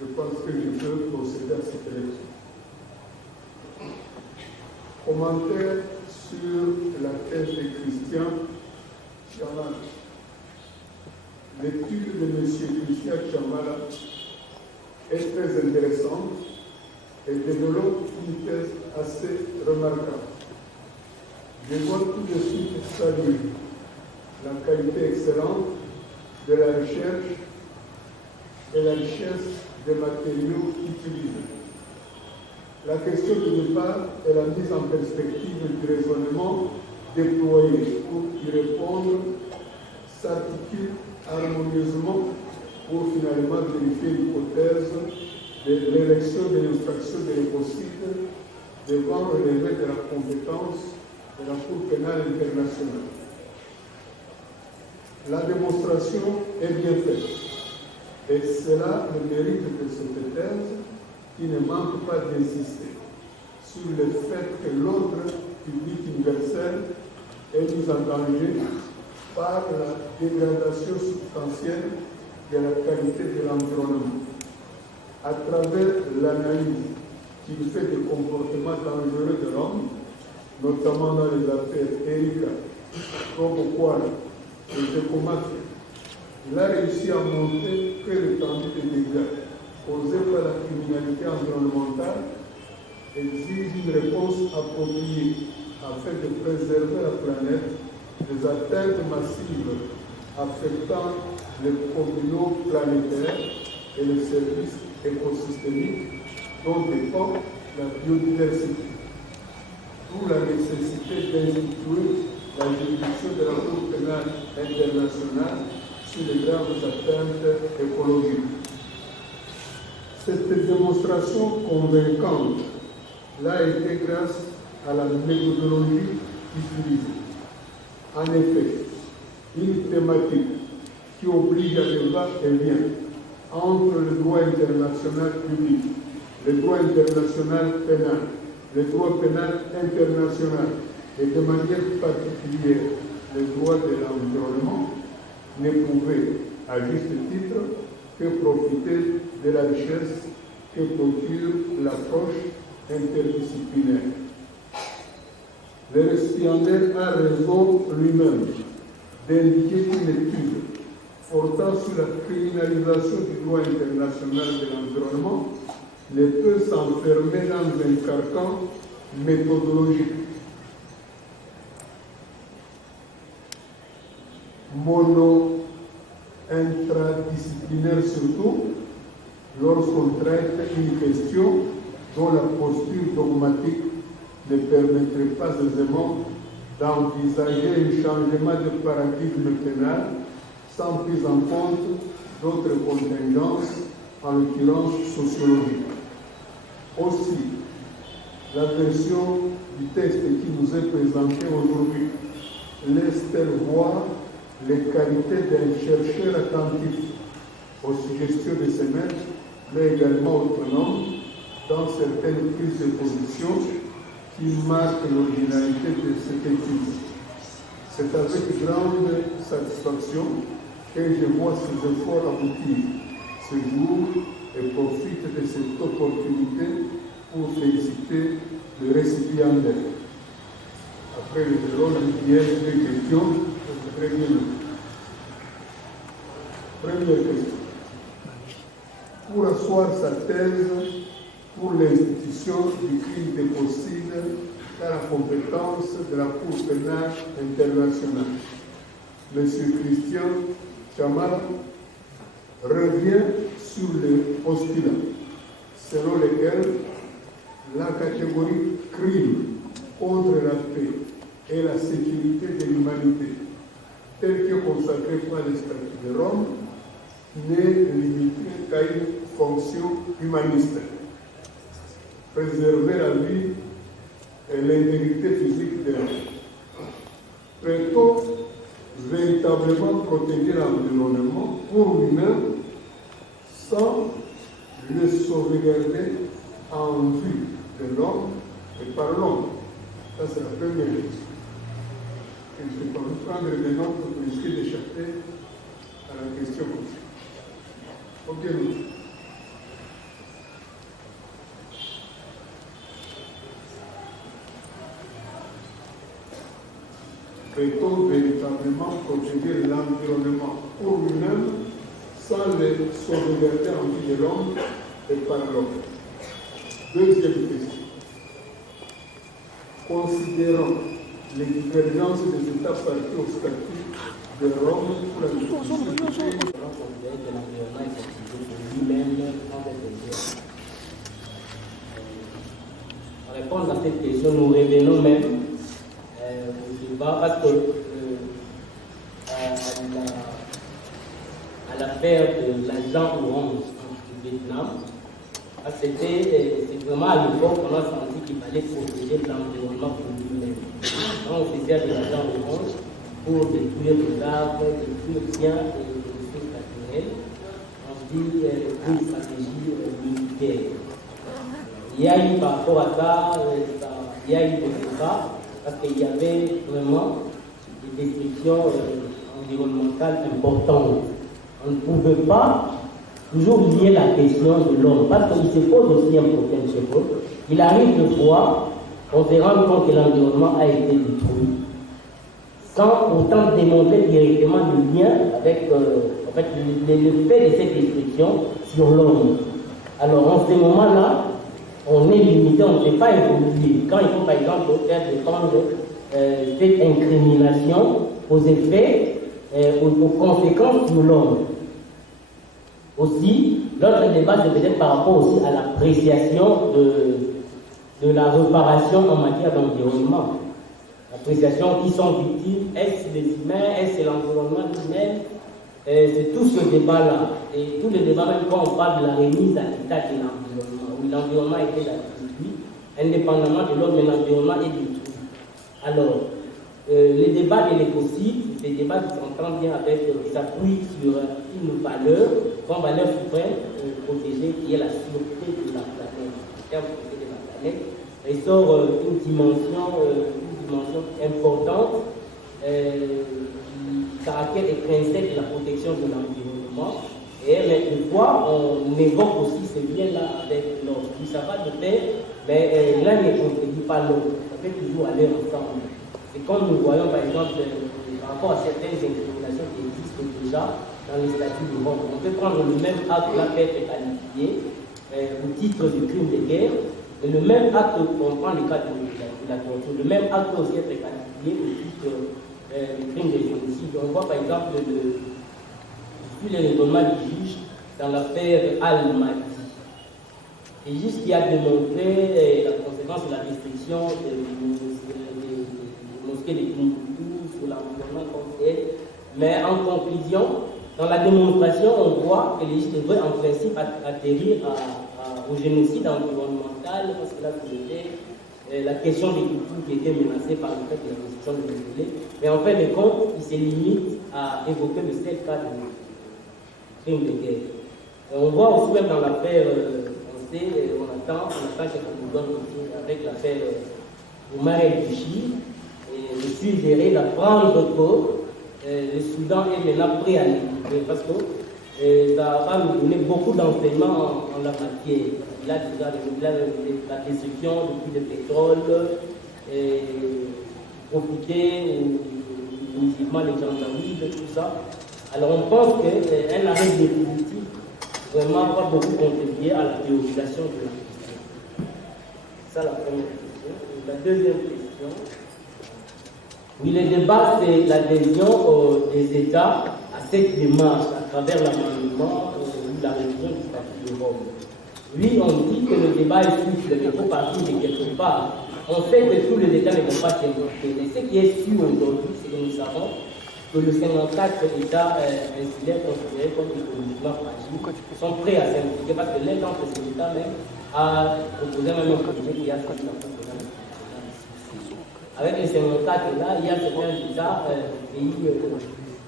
Je pense que je peux procéder à cette élection. Commentaire sur la thèse de Christian Chamala. L'étude de M. Christian Chamala est très intéressante et développe une thèse assez remarquable. Je vois tout de suite saluer la qualité excellente de la recherche et la richesse des matériaux utilisés. La question de départ est la mise en perspective du raisonnement déployé pour y répondre s'articule harmonieusement pour finalement vérifier l'hypothèse de l'élection de l'infraction de l'écocide devant relever de la compétence de la Cour pénale internationale. La démonstration est bien faite, et c'est là le mérite de cette thèse qui ne manque pas d'insister sur le fait que l'ordre public universel est mis en danger par la dégradation substantielle de la qualité de l'environnement. À travers l'analyse qu'il fait des comportements dangereux de l'homme, notamment dans les affaires Erika, Robokwara et Tecomafia, il a réussi à montrer que l'étendue des dégâts causés par la criminalité environnementale exige une réponse appropriée afin de préserver la planète des atteintes massives affectant les communaux planétaires et les services écosystémiques dont dépend la biodiversité. D'où la nécessité d'instituer la juridiction de la Cour pénale internationale sur les graves atteintes écologiques. Cette démonstration convaincante l'a été grâce à la méthodologie utilisée. En effet, une thématique qui oblige à des va-et-vient entre le droit international public, le droit international pénal, le droit pénal international et de manière particulière le droit de l'environnement ne pouvait, à juste titre, que profiter de la richesse que procure l'approche interdisciplinaire. Le récipiendaire a raison lui-même d'indiquer qu'une étude portant sur la criminalisation du droit international de l'environnement ne peut s'enfermer dans un carcan méthodologique. Mono-intradisciplinaire surtout, lorsqu'on traite une question dont la posture dogmatique ne permettrait pas aisément d'envisager un changement de paradigme pénal sans prise en compte d'autres contingences, en l'occurrence sociologiques. Aussi, la version du texte qui nous est présentée aujourd'hui laisse-t-elle voir les qualités d'un chercheur attentif aux suggestions de ses maîtres, mais également autonome dans certaines prises de position qui marquent l'originalité de cette étude. C'est avec grande satisfaction que je vois ces efforts aboutir ce jour et profite de cette opportunité pour féliciter le récipiendaire. Après le déroulé de questions, je voudrais bien. Première question. Pour asseoir sa thèse pour l'institution du crime d'écocide à la compétence de la Cour pénale internationale, M. Christian Chamara revient sur le postulat selon lequel la catégorie crime contre la paix et la sécurité de l'humanité, telle que consacrée par le statut de Rome, n'est limitée qu'à une fonction humaniste. Préserver la vie et l'intégrité physique de l'homme. Peut-on véritablement protéger l'environnement pour lui-même sans le sauvegarder en vue de l'homme et par l'homme? Ça, c'est la première question. Et je vais prendre des notes pour risquer d'échapper à la question comme ça. Ok, nous. Peut-on véritablement protéger l'environnement pour lui-même sans le sauvegarder en vie de l'homme et par l'homme? Deuxième question. Considérant les divergences des États partis au statut de Rome pour la définition du crime. En répondant à cette question, nous revenons même au débat parce que à l'affaire de l'agent orange du Vietnam, c'était vraiment à l'époque, on a senti qu'il fallait protéger l'environnement pour lui-même. On faisait de l'argent de rouge pour détruire les arbres, détruire bien les ressources naturelles. On se dit une stratégie militaire. Il y a eu par rapport à ça, il y a eu des débats parce qu'il y avait vraiment des destructions environnementales importantes. On ne pouvait pas toujours lier la question de l'homme parce qu'il se pose aussi un problème chez vous. Il arrive de fois, on se rend compte que l'environnement a été détruit sans pourtant démontrer directement le lien avec le fait de cette destruction sur l'homme. Alors en ce moment-là, on est limité, on ne sait pas évoluer. Quand il faut par exemple faire dépendre cette incrimination aux effets, aux conséquences sur l'homme. Aussi, l'autre débat c'est peut-être par rapport aussi à l'appréciation de la réparation en matière d'environnement. L'appréciation qui sont victimes, est-ce les humains, est-ce l'environnement lui-même? C'est tout ce débat-là. Et tous les débats, même quand on parle de la remise à l'état de l'environnement, où l'environnement était détruit, indépendamment de l'homme, mais l'environnement est détruit. Alors, les débats de l'écocide, c'est des débats qui s'entendent bien avec, qui s'appuient sur une valeur, comme valeur suprême protégée, qui est la sûreté de la planète. Le terme sûreté de la planète, il sort une dimension importante, caractère intrinsèque de la protection de l'environnement. Et des fois, on évoque aussi ce lien-là avec l'autre. Ça va de pair, mais l'un ne contredit pas l'autre. Ça fait toujours aller ensemble. Et comme nous voyons, par exemple, par rapport à certaines incriminations qui existent déjà dans les statuts de Rome, on peut prendre le même acte là, peut être qualifié au titre de crime de guerre, et le même acte, on prend le cas de la torture, le même acte aussi être qualifié au titre du crime de génocide. On voit par exemple le raisonnement du juge dans l'affaire Al-Mahdi. C'est juste qui a démontré la conséquence de la destruction des mosquées de Timbuktu sur l'environnement comme tel. Mais en conclusion, dans la démonstration, on voit que les juges devraient en principe atterrir au génocide environnemental, parce que là, c'était la question des cultures qui était menacée par le fait de la destruction de l'île. Mais en fait, les comptes, il se limite à évoquer le seul cas de crime de guerre. Et on voit aussi même dans l'affaire, on attend quelques secondes avec l'affaire Omar El-Bishir, je suis géré d'apprendre que le Soudan est maintenant prêt à l'équilibrer parce que ça va nous donner beaucoup d'enseignements en la matière. Il a déjà la destruction depuis le pétrole, profiter musulmans, les gendarmeries, tout ça. Alors on pense qu'un arrêt définitif vraiment va beaucoup contribuer à la théorisation de la question. C'est ça la première question. Et la deuxième question, oui, le débat, c'est l'adhésion des États à cette démarche à travers l'amendement ou la révision du statut de Rome. Oui, on dit que le débat est souple, mais il faut partir de quelque part. On sait que tous les États ne vont pas s'impliquer. Mais ce qui est sûr aujourd'hui, c'est que nous savons que le 54 États insulaires considérés comme économiquement fragiles sont prêts à s'impliquer parce que l'un d'entre ces États même a proposé même un projet qui a sorti la proposition. Avec les 54 là, il y a certains États, pays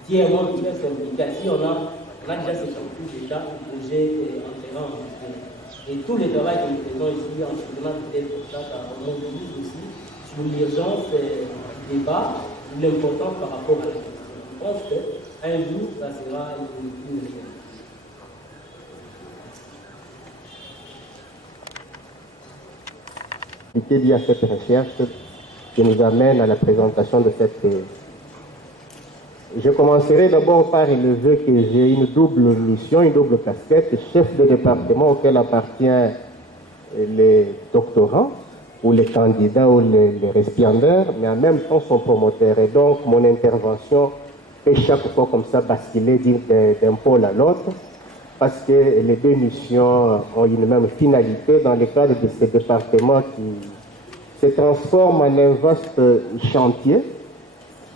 tiers-monde qui peuvent s'impliquer. Si on a déjà 58 États projets entrant en vigueur. Et tout le travail que nous faisons ici, en faisant peut-être pour ça, ça mobilise aussi sur l'urgence du débat, l'importance par rapport à la question. Je pense qu'un jour, ça sera une chose. Lié à cette recherche qui nous amène à la présentation de cette thèse. Je commencerai d'abord par relever que j'ai une double mission, une double casquette, chef de département auquel appartient les doctorants ou les candidats ou les récipiendaires, mais en même temps son promoteur. Et donc mon intervention peut chaque fois comme ça basculer d'un pôle à l'autre parce que les deux missions ont une même finalité dans le cadre de ce département qui se transforme en un vaste chantier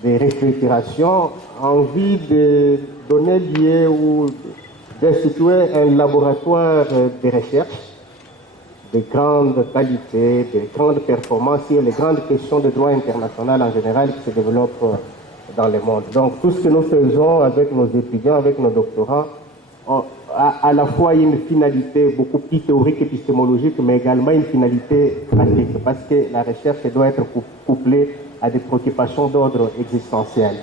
de réfrigération en vue de donner lieu ou d'instituer un laboratoire de recherche de grandes qualités, de grandes performances sur les grandes questions de droit international en général qui se développent dans le monde. Donc tout ce que nous faisons avec nos étudiants, avec nos doctorants, a à la fois une finalité beaucoup plus théorique, épistémologique, mais également une finalité pratique, parce que la recherche doit être couplée à des préoccupations d'ordre existentiel.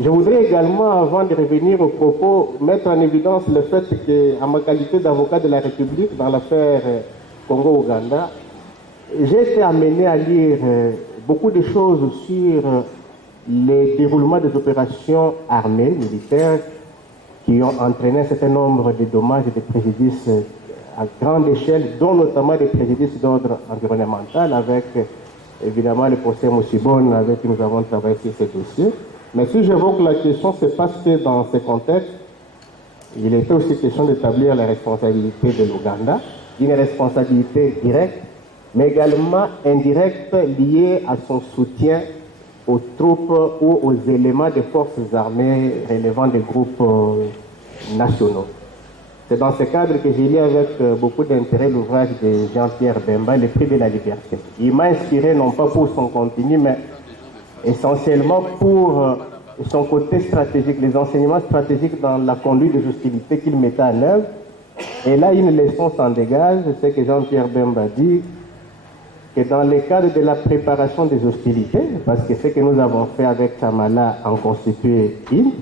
Je voudrais également, avant de revenir au propos, mettre en évidence le fait qu'en ma qualité d'avocat de la République dans l'affaire Congo-Ouganda, j'ai été amené à lire beaucoup de choses sur le déroulement des opérations armées, militaires, qui ont entraîné un certain nombre de dommages et de préjudices à grande échelle, dont notamment des préjudices d'ordre environnemental, avec évidemment le procès Moussibone avec qui nous avons travaillé sur ce dossier. Mais si j'évoque la question, c'est parce que dans ce contexte, il était aussi question d'établir la responsabilité de l'Ouganda, une responsabilité directe, mais également indirecte liée à son soutien aux troupes ou aux éléments des forces armées relevant des groupes nationaux. C'est dans ce cadre que j'ai lu avec beaucoup d'intérêt l'ouvrage de Jean-Pierre Bemba, Le prix de la liberté. Il m'a inspiré non pas pour son contenu, mais essentiellement pour son côté stratégique, les enseignements stratégiques dans la conduite des hostilités qu'il mettait en œuvre. Et là, une leçon s'en dégage, c'est que Jean-Pierre Bemba dit que dans le cadre de la préparation des hostilités, parce que ce que nous avons fait avec Chamala en constitue une,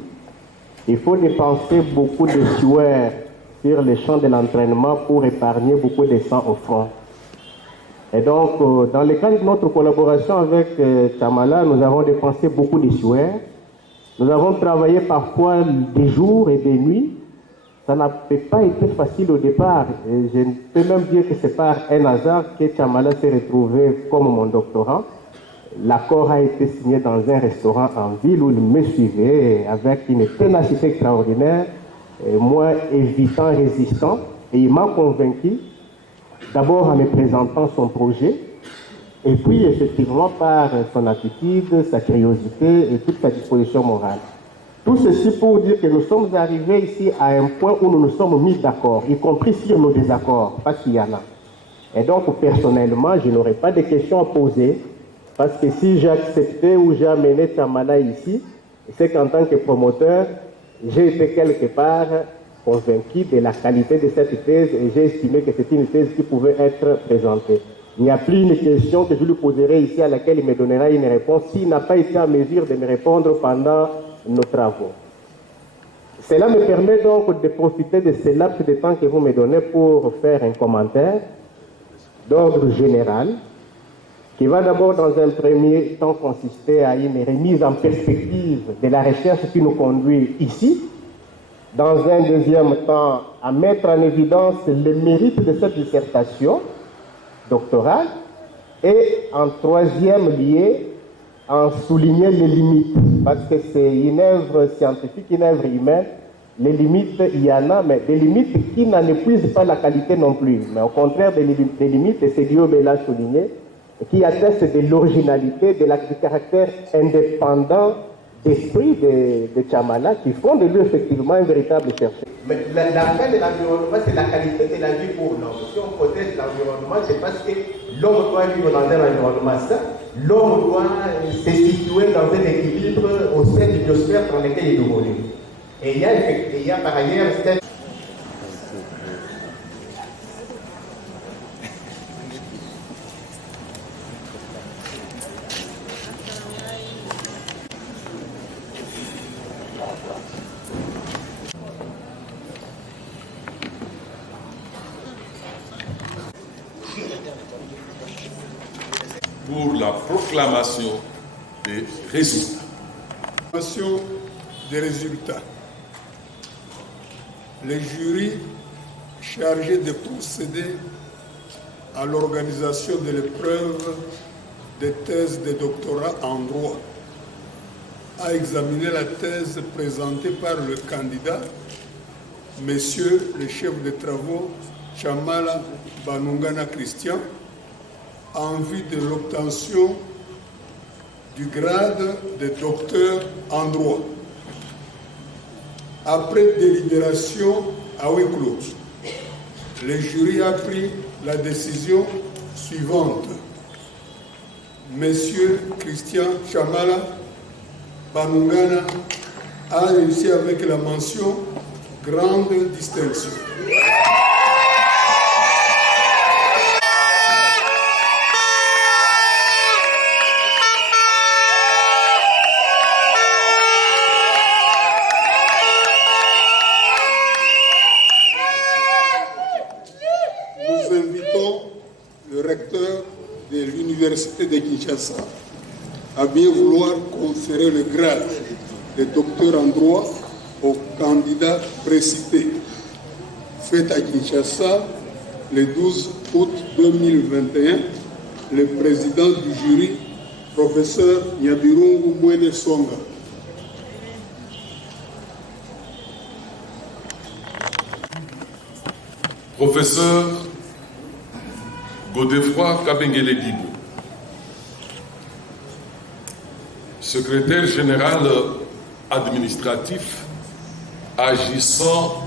il faut dépenser beaucoup de sueur sur le champ de l'entraînement pour épargner beaucoup de sang au front. Et donc, dans le cadre de notre collaboration avec Chamala, nous avons dépensé beaucoup de sueur. Nous avons travaillé parfois des jours et des nuits. Ça n'a pas été facile au départ. Et je peux même dire que c'est par un hasard que Chamala s'est retrouvé comme mon doctorant. L'accord a été signé dans un restaurant en ville où il me suivait avec une ténacité extraordinaire, et moi évitant, résistant. Et il m'a convaincu, d'abord en me présentant son projet, et puis effectivement par son attitude, sa curiosité et toute sa disposition morale. Tout ceci pour dire que nous sommes arrivés ici à un point où nous nous sommes mis d'accord, y compris sur nos désaccords, parce qu'il y en a. Et donc personnellement, je n'aurais pas de questions à poser, parce que si j'ai accepté ou j'ai amené Chamala ici, c'est qu'en tant que promoteur, j'ai été quelque part convaincu de la qualité de cette thèse et j'ai estimé que c'est une thèse qui pouvait être présentée. Il n'y a plus une question que je lui poserai ici à laquelle il me donnera une réponse s'il n'a pas été en mesure de me répondre pendant nos travaux. Cela me permet donc de profiter de ce laps de temps que vous me donnez pour faire un commentaire d'ordre général qui va d'abord dans un premier temps consister à une remise en perspective de la recherche qui nous conduit ici, dans un deuxième temps à mettre en évidence les mérites de cette dissertation doctorale et en troisième lieu en souligner les limites, parce que c'est une œuvre scientifique, une œuvre humaine. Les limites, il y en a, mais des limites qui n'en épuisent pas la qualité non plus, mais au contraire des limites, et c'est Guillaume l'a souligné, qui attestent de l'originalité, du caractère indépendant d'esprit de Chamala, qui font de lui effectivement un véritable chercheur. Mais la fin de l'environnement, c'est la qualité de la vie pour l'homme. Si on protège l'environnement, c'est parce que l'homme doit vivre dans un environnement sain, l'homme doit se situer dans un équilibre au sein du biosphère dans lequel il évolue. Et il y a par ailleurs cette... pour la proclamation des résultats. Des résultats. Le jury chargé de procéder à l'organisation de l'épreuve des thèses de doctorat en droit a examiné la thèse présentée par le candidat, Monsieur le chef de travaux Chamala Banungana Christian, en vue de l'obtention du grade de docteur en droit. Après délibération à huis clos, le jury a pris la décision suivante. Monsieur Christian Chamala Banungana a réussi avec la mention grande distinction. Nous invitons le recteur de l'Université de Kinshasa à bien vouloir conférer le grade de docteur en droit au candidat précité, fait à Kinshasa le 12 août 2021, le président du jury, professeur Nyabirungu Mwene Songa. Professeur Godefroy Kabengele Dibou, secrétaire général administratif agissant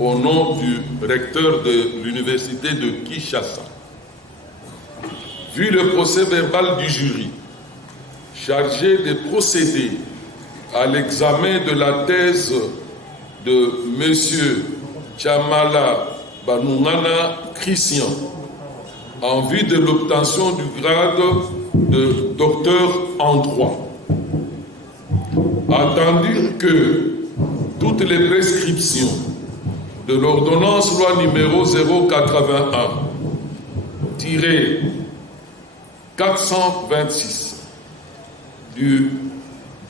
au nom du recteur de l'université de Kinshasa. Vu le procès verbal du jury, chargé de procéder à l'examen de la thèse de M. Chamala Banungana Christian, en vue de l'obtention du grade de docteur en droit. Attendu que toutes les prescriptions de l'ordonnance loi numéro 081-426 du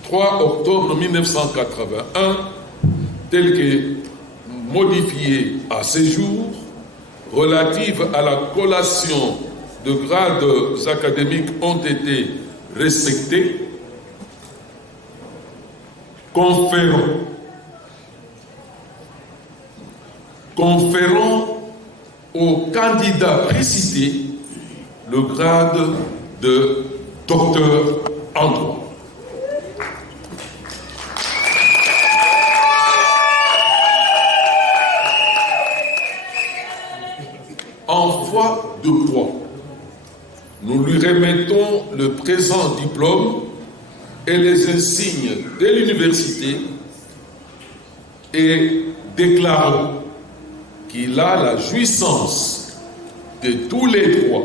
3 octobre 1981, telle que modifiée à ce jour, relative à la collation de grades académiques ont été respectées, conférons au candidat précité le grade de docteur en droit. En foi de quoi nous lui remettons le présent diplôme et les insignes de l'université et déclarons qu'il a la jouissance de tous les droits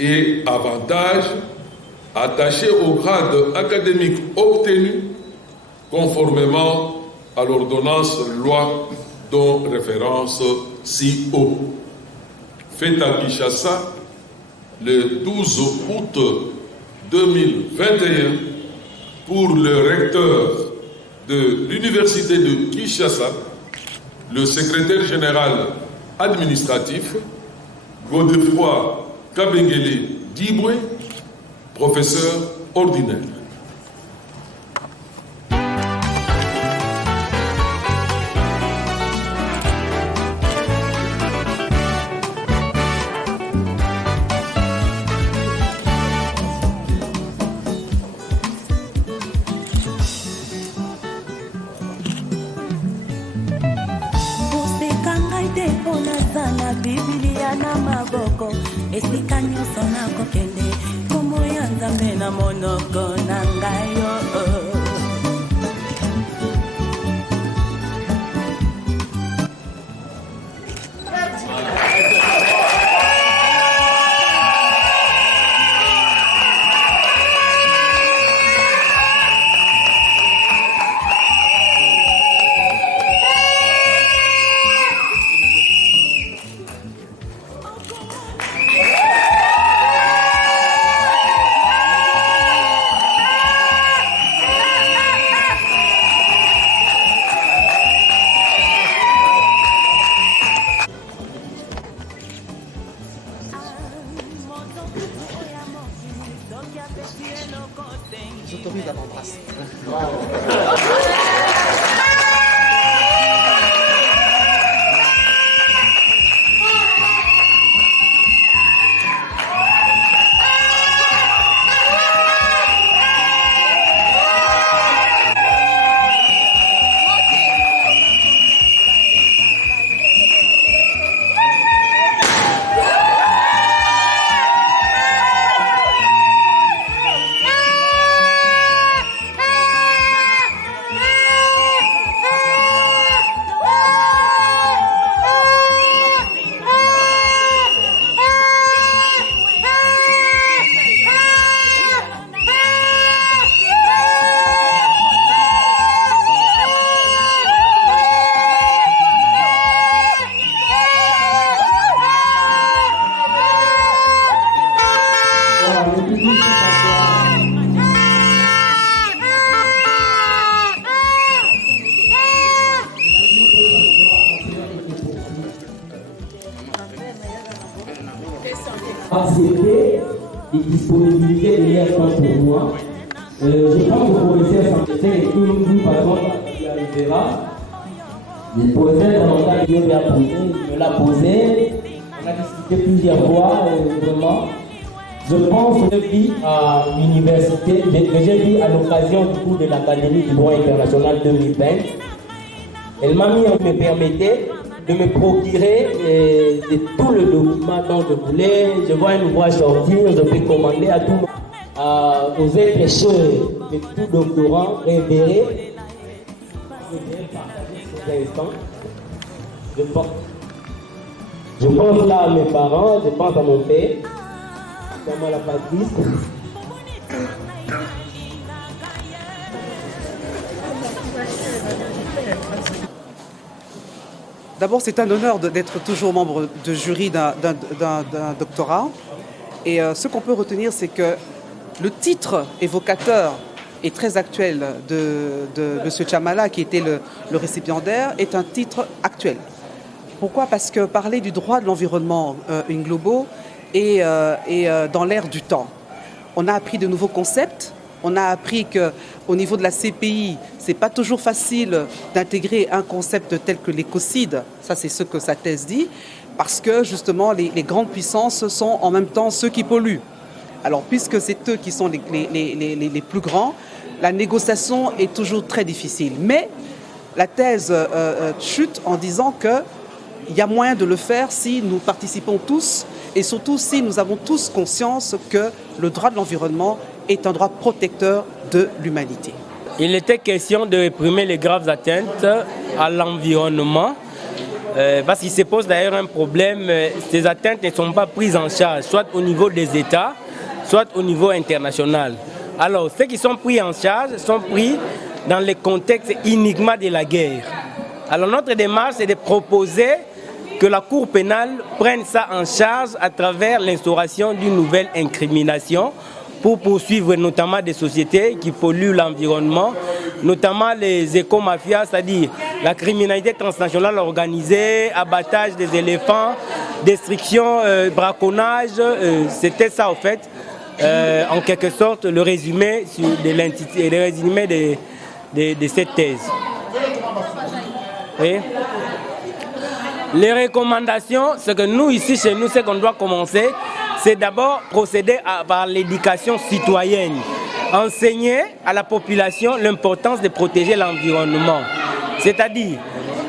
et avantages attachés au grade académique obtenu conformément à l'ordonnance loi dont référence si haut. Fait à Kinshasa le 12 août 2021 pour le recteur de l'université de Kinshasa, le secrétaire général administratif, Godefroy Kabengele Diboué, professeur ordinaire. Esika nyonso nakokende kombo ya Nzambe na monoko na ngai yo. J'autorise à m'embrasser. Accepter les disponibilités de leur temps pour moi. Je pense que le professeur Saint-Étienne et tout le patron qui arrivera. Il posait davantage, il me l'a posé. On a discuté plusieurs fois, vraiment. Je pense que j'ai vu à l'université, que j'ai vu à l'occasion du cours de l'Académie du droit international 2020. Elle m'a mis, me permettait de me procurer de tout le document dont je voulais. Je vois un ouvrage sortir, je peux commander à tout aux êtres chers de tout doctorant révéré. Je pense là à mes parents, je pense à mon père, à la Patrice. D'abord, c'est un honneur d'être toujours membre de jury d'un doctorat. Et ce qu'on peut retenir, c'est que le titre évocateur et très actuel de M. Chamala, qui était le récipiendaire, est un titre actuel. Pourquoi? Parce que parler du droit de l'environnement in globo est dans l'ère du temps. On a appris de nouveaux concepts. On a appris qu'au niveau de la CPI, ce n'est pas toujours facile d'intégrer un concept tel que l'écocide. Ça, c'est ce que sa thèse dit. Parce que, justement, les grandes puissances sont en même temps ceux qui polluent. Alors, puisque c'est eux qui sont les plus grands, la négociation est toujours très difficile. Mais la thèse chute en disant qu'il y a moyen de le faire si nous participons tous et surtout si nous avons tous conscience que le droit de l'environnement est un droit protecteur de l'humanité. Il était question de réprimer les graves atteintes à l'environnement parce qu'il se pose d'ailleurs un problème. Ces atteintes ne sont pas prises en charge, soit au niveau des États, soit au niveau international. Alors, ceux qui sont pris en charge sont pris dans le contexte uniquement de la guerre. Alors, notre démarche, c'est de proposer que la Cour pénale prenne ça en charge à travers l'instauration d'une nouvelle incrimination pour poursuivre notamment des sociétés qui polluent l'environnement, notamment les éco-mafias, c'est-à-dire la criminalité transnationale organisée, abattage des éléphants, destruction, braconnage. C'était ça, en fait, en quelque sorte, le résumé de cette thèse. Oui. Les recommandations, c'est que nous, ici, chez nous, ce qu'on doit commencer, c'est d'abord procéder par l'éducation citoyenne. Enseigner à la population l'importance de protéger l'environnement. C'est-à-dire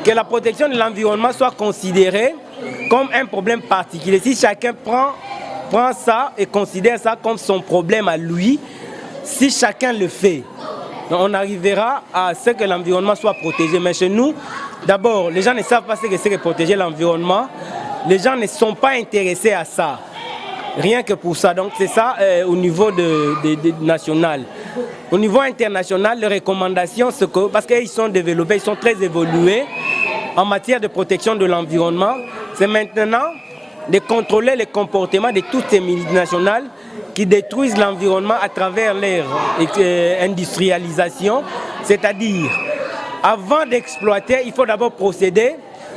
que la protection de l'environnement soit considérée comme un problème particulier. Si chacun prend ça et considère ça comme son problème à lui, si chacun le fait, on arrivera à ce que l'environnement soit protégé. Mais chez nous, d'abord, les gens ne savent pas ce que c'est que protéger l'environnement. Les gens ne sont pas intéressés à ça. Rien que pour ça. Donc c'est ça au niveau national. Au niveau international, les recommandations, parce qu'ils sont développés, ils sont très évolués en matière de protection de l'environnement, c'est maintenant de contrôler les comportements de toutes ces multinationales qui détruisent l'environnement à travers leur industrialisation. C'est-à-dire, avant d'exploiter, il faut d'abord procéder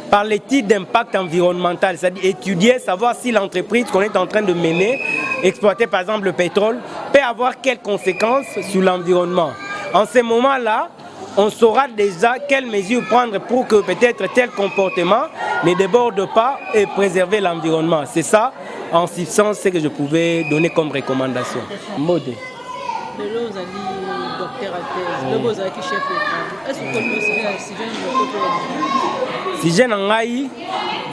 par l'étude d'impact environnemental, c'est-à-dire étudier, savoir si l'entreprise qu'on est en train de mener, exploiter par exemple le pétrole, peut avoir quelles conséquences sur l'environnement. En ce moment-là, on saura déjà quelles mesures prendre pour que peut-être tel comportement ne déborde pas et préserver l'environnement. C'est ça, en substance, ce que je pouvais donner comme recommandation. Modé. Sujet na ngai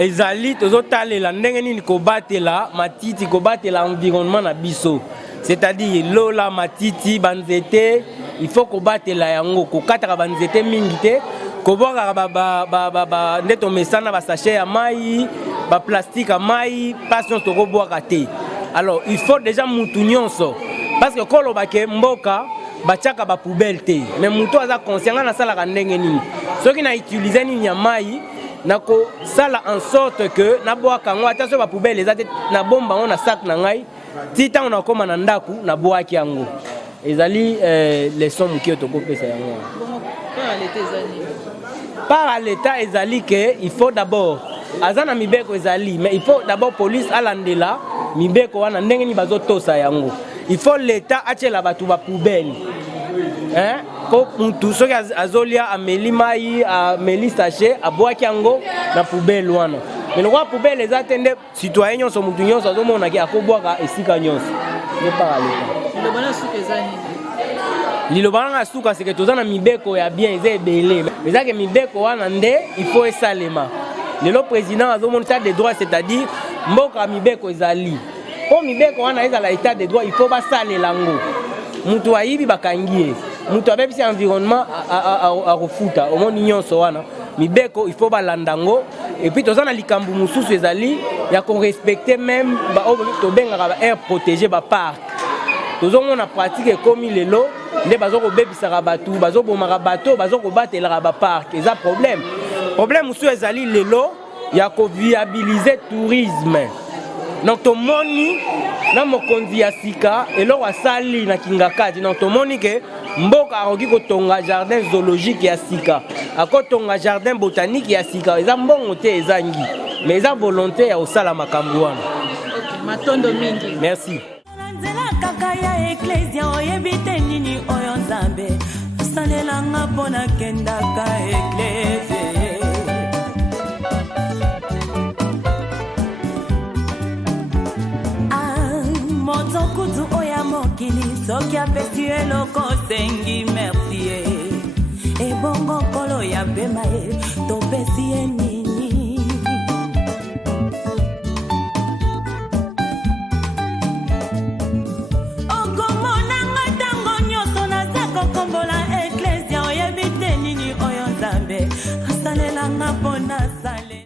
ezali tozotalela ndenge nini kobatela matiti kobatela environnement na biso, c'est-à-dire lola matiti banzete il faut kobatela yango kokataka banzete mingi te koboka ba ndeto mesana ba sachet ya mai ba plastique ya mai passion to koboka te. Alors il faut déjà mutu nyonso parce que koloba ke mboka bachaka ba poubelle te, mais mutu aza conscient na sala ka ndenge nini soki na utiliser nini ya mai nako sala en sorte que na boaka ngo attention ba poubelle ezate na bomba on na sac na ngai Tita on a comme na ndaku na boaki yango. Ezali les sommes qui otokopesa yango. Par l'état ezali que il faut d'abord azana mibeko ezali mais il faut d'abord police alandela mibeko wana ndenge ni bazotosa yango. Il faut l'état atela batu ba poubelle. Hein? Pour tout ce qui azolia ameli mai ameli sachet aboaki yango na poubelle wana. Mais le roi poubelle les attendait citoyens sont mutu nyonso azomona ki akobwaka esika nyonso. Ne pas aller. Le bana suka ezani. Lilobanga suka c'est que tozana mibeko ya bien eza ebele. Mais ça que mibeko wana nde il faut esalema. Le président azomona état de droit c'est-à-dire mboka mibeko ezali. Pour mibeko wana ezala état de droit il faut basalela ngo. Mutu ayibi bakangie. Mutu abebisi environnement a refuta au monde nyonso wana. Mibeko il faut balandango et puis tozana likambu mususu ezali ya ko respecter même ba to benga air protégé ba parc. Tozomona pratique comme lelo nde bazoko bebisaka batu bazobomaka bato bazoko batela ba parc eza problème mususu ezali lelo ya ko viabiliser tourisme. Donc tomoni na mokonzi ya sika eloko asali na kingakati donc tomoni ke mboka akoki kotonga jardin zoologique ya sika akotonga jardin botanique ya sika eza mbongo te ezangi mais eza volonté ya osala makambo wana. Matondo mingi. Merci. Kaka ya eklesia oyebite nini oyo nzambe salelanga mpona kendaka eklesia moto kutu oya mokili soki apesi eloko sengi merci ebongo kolo ya pema topesi eni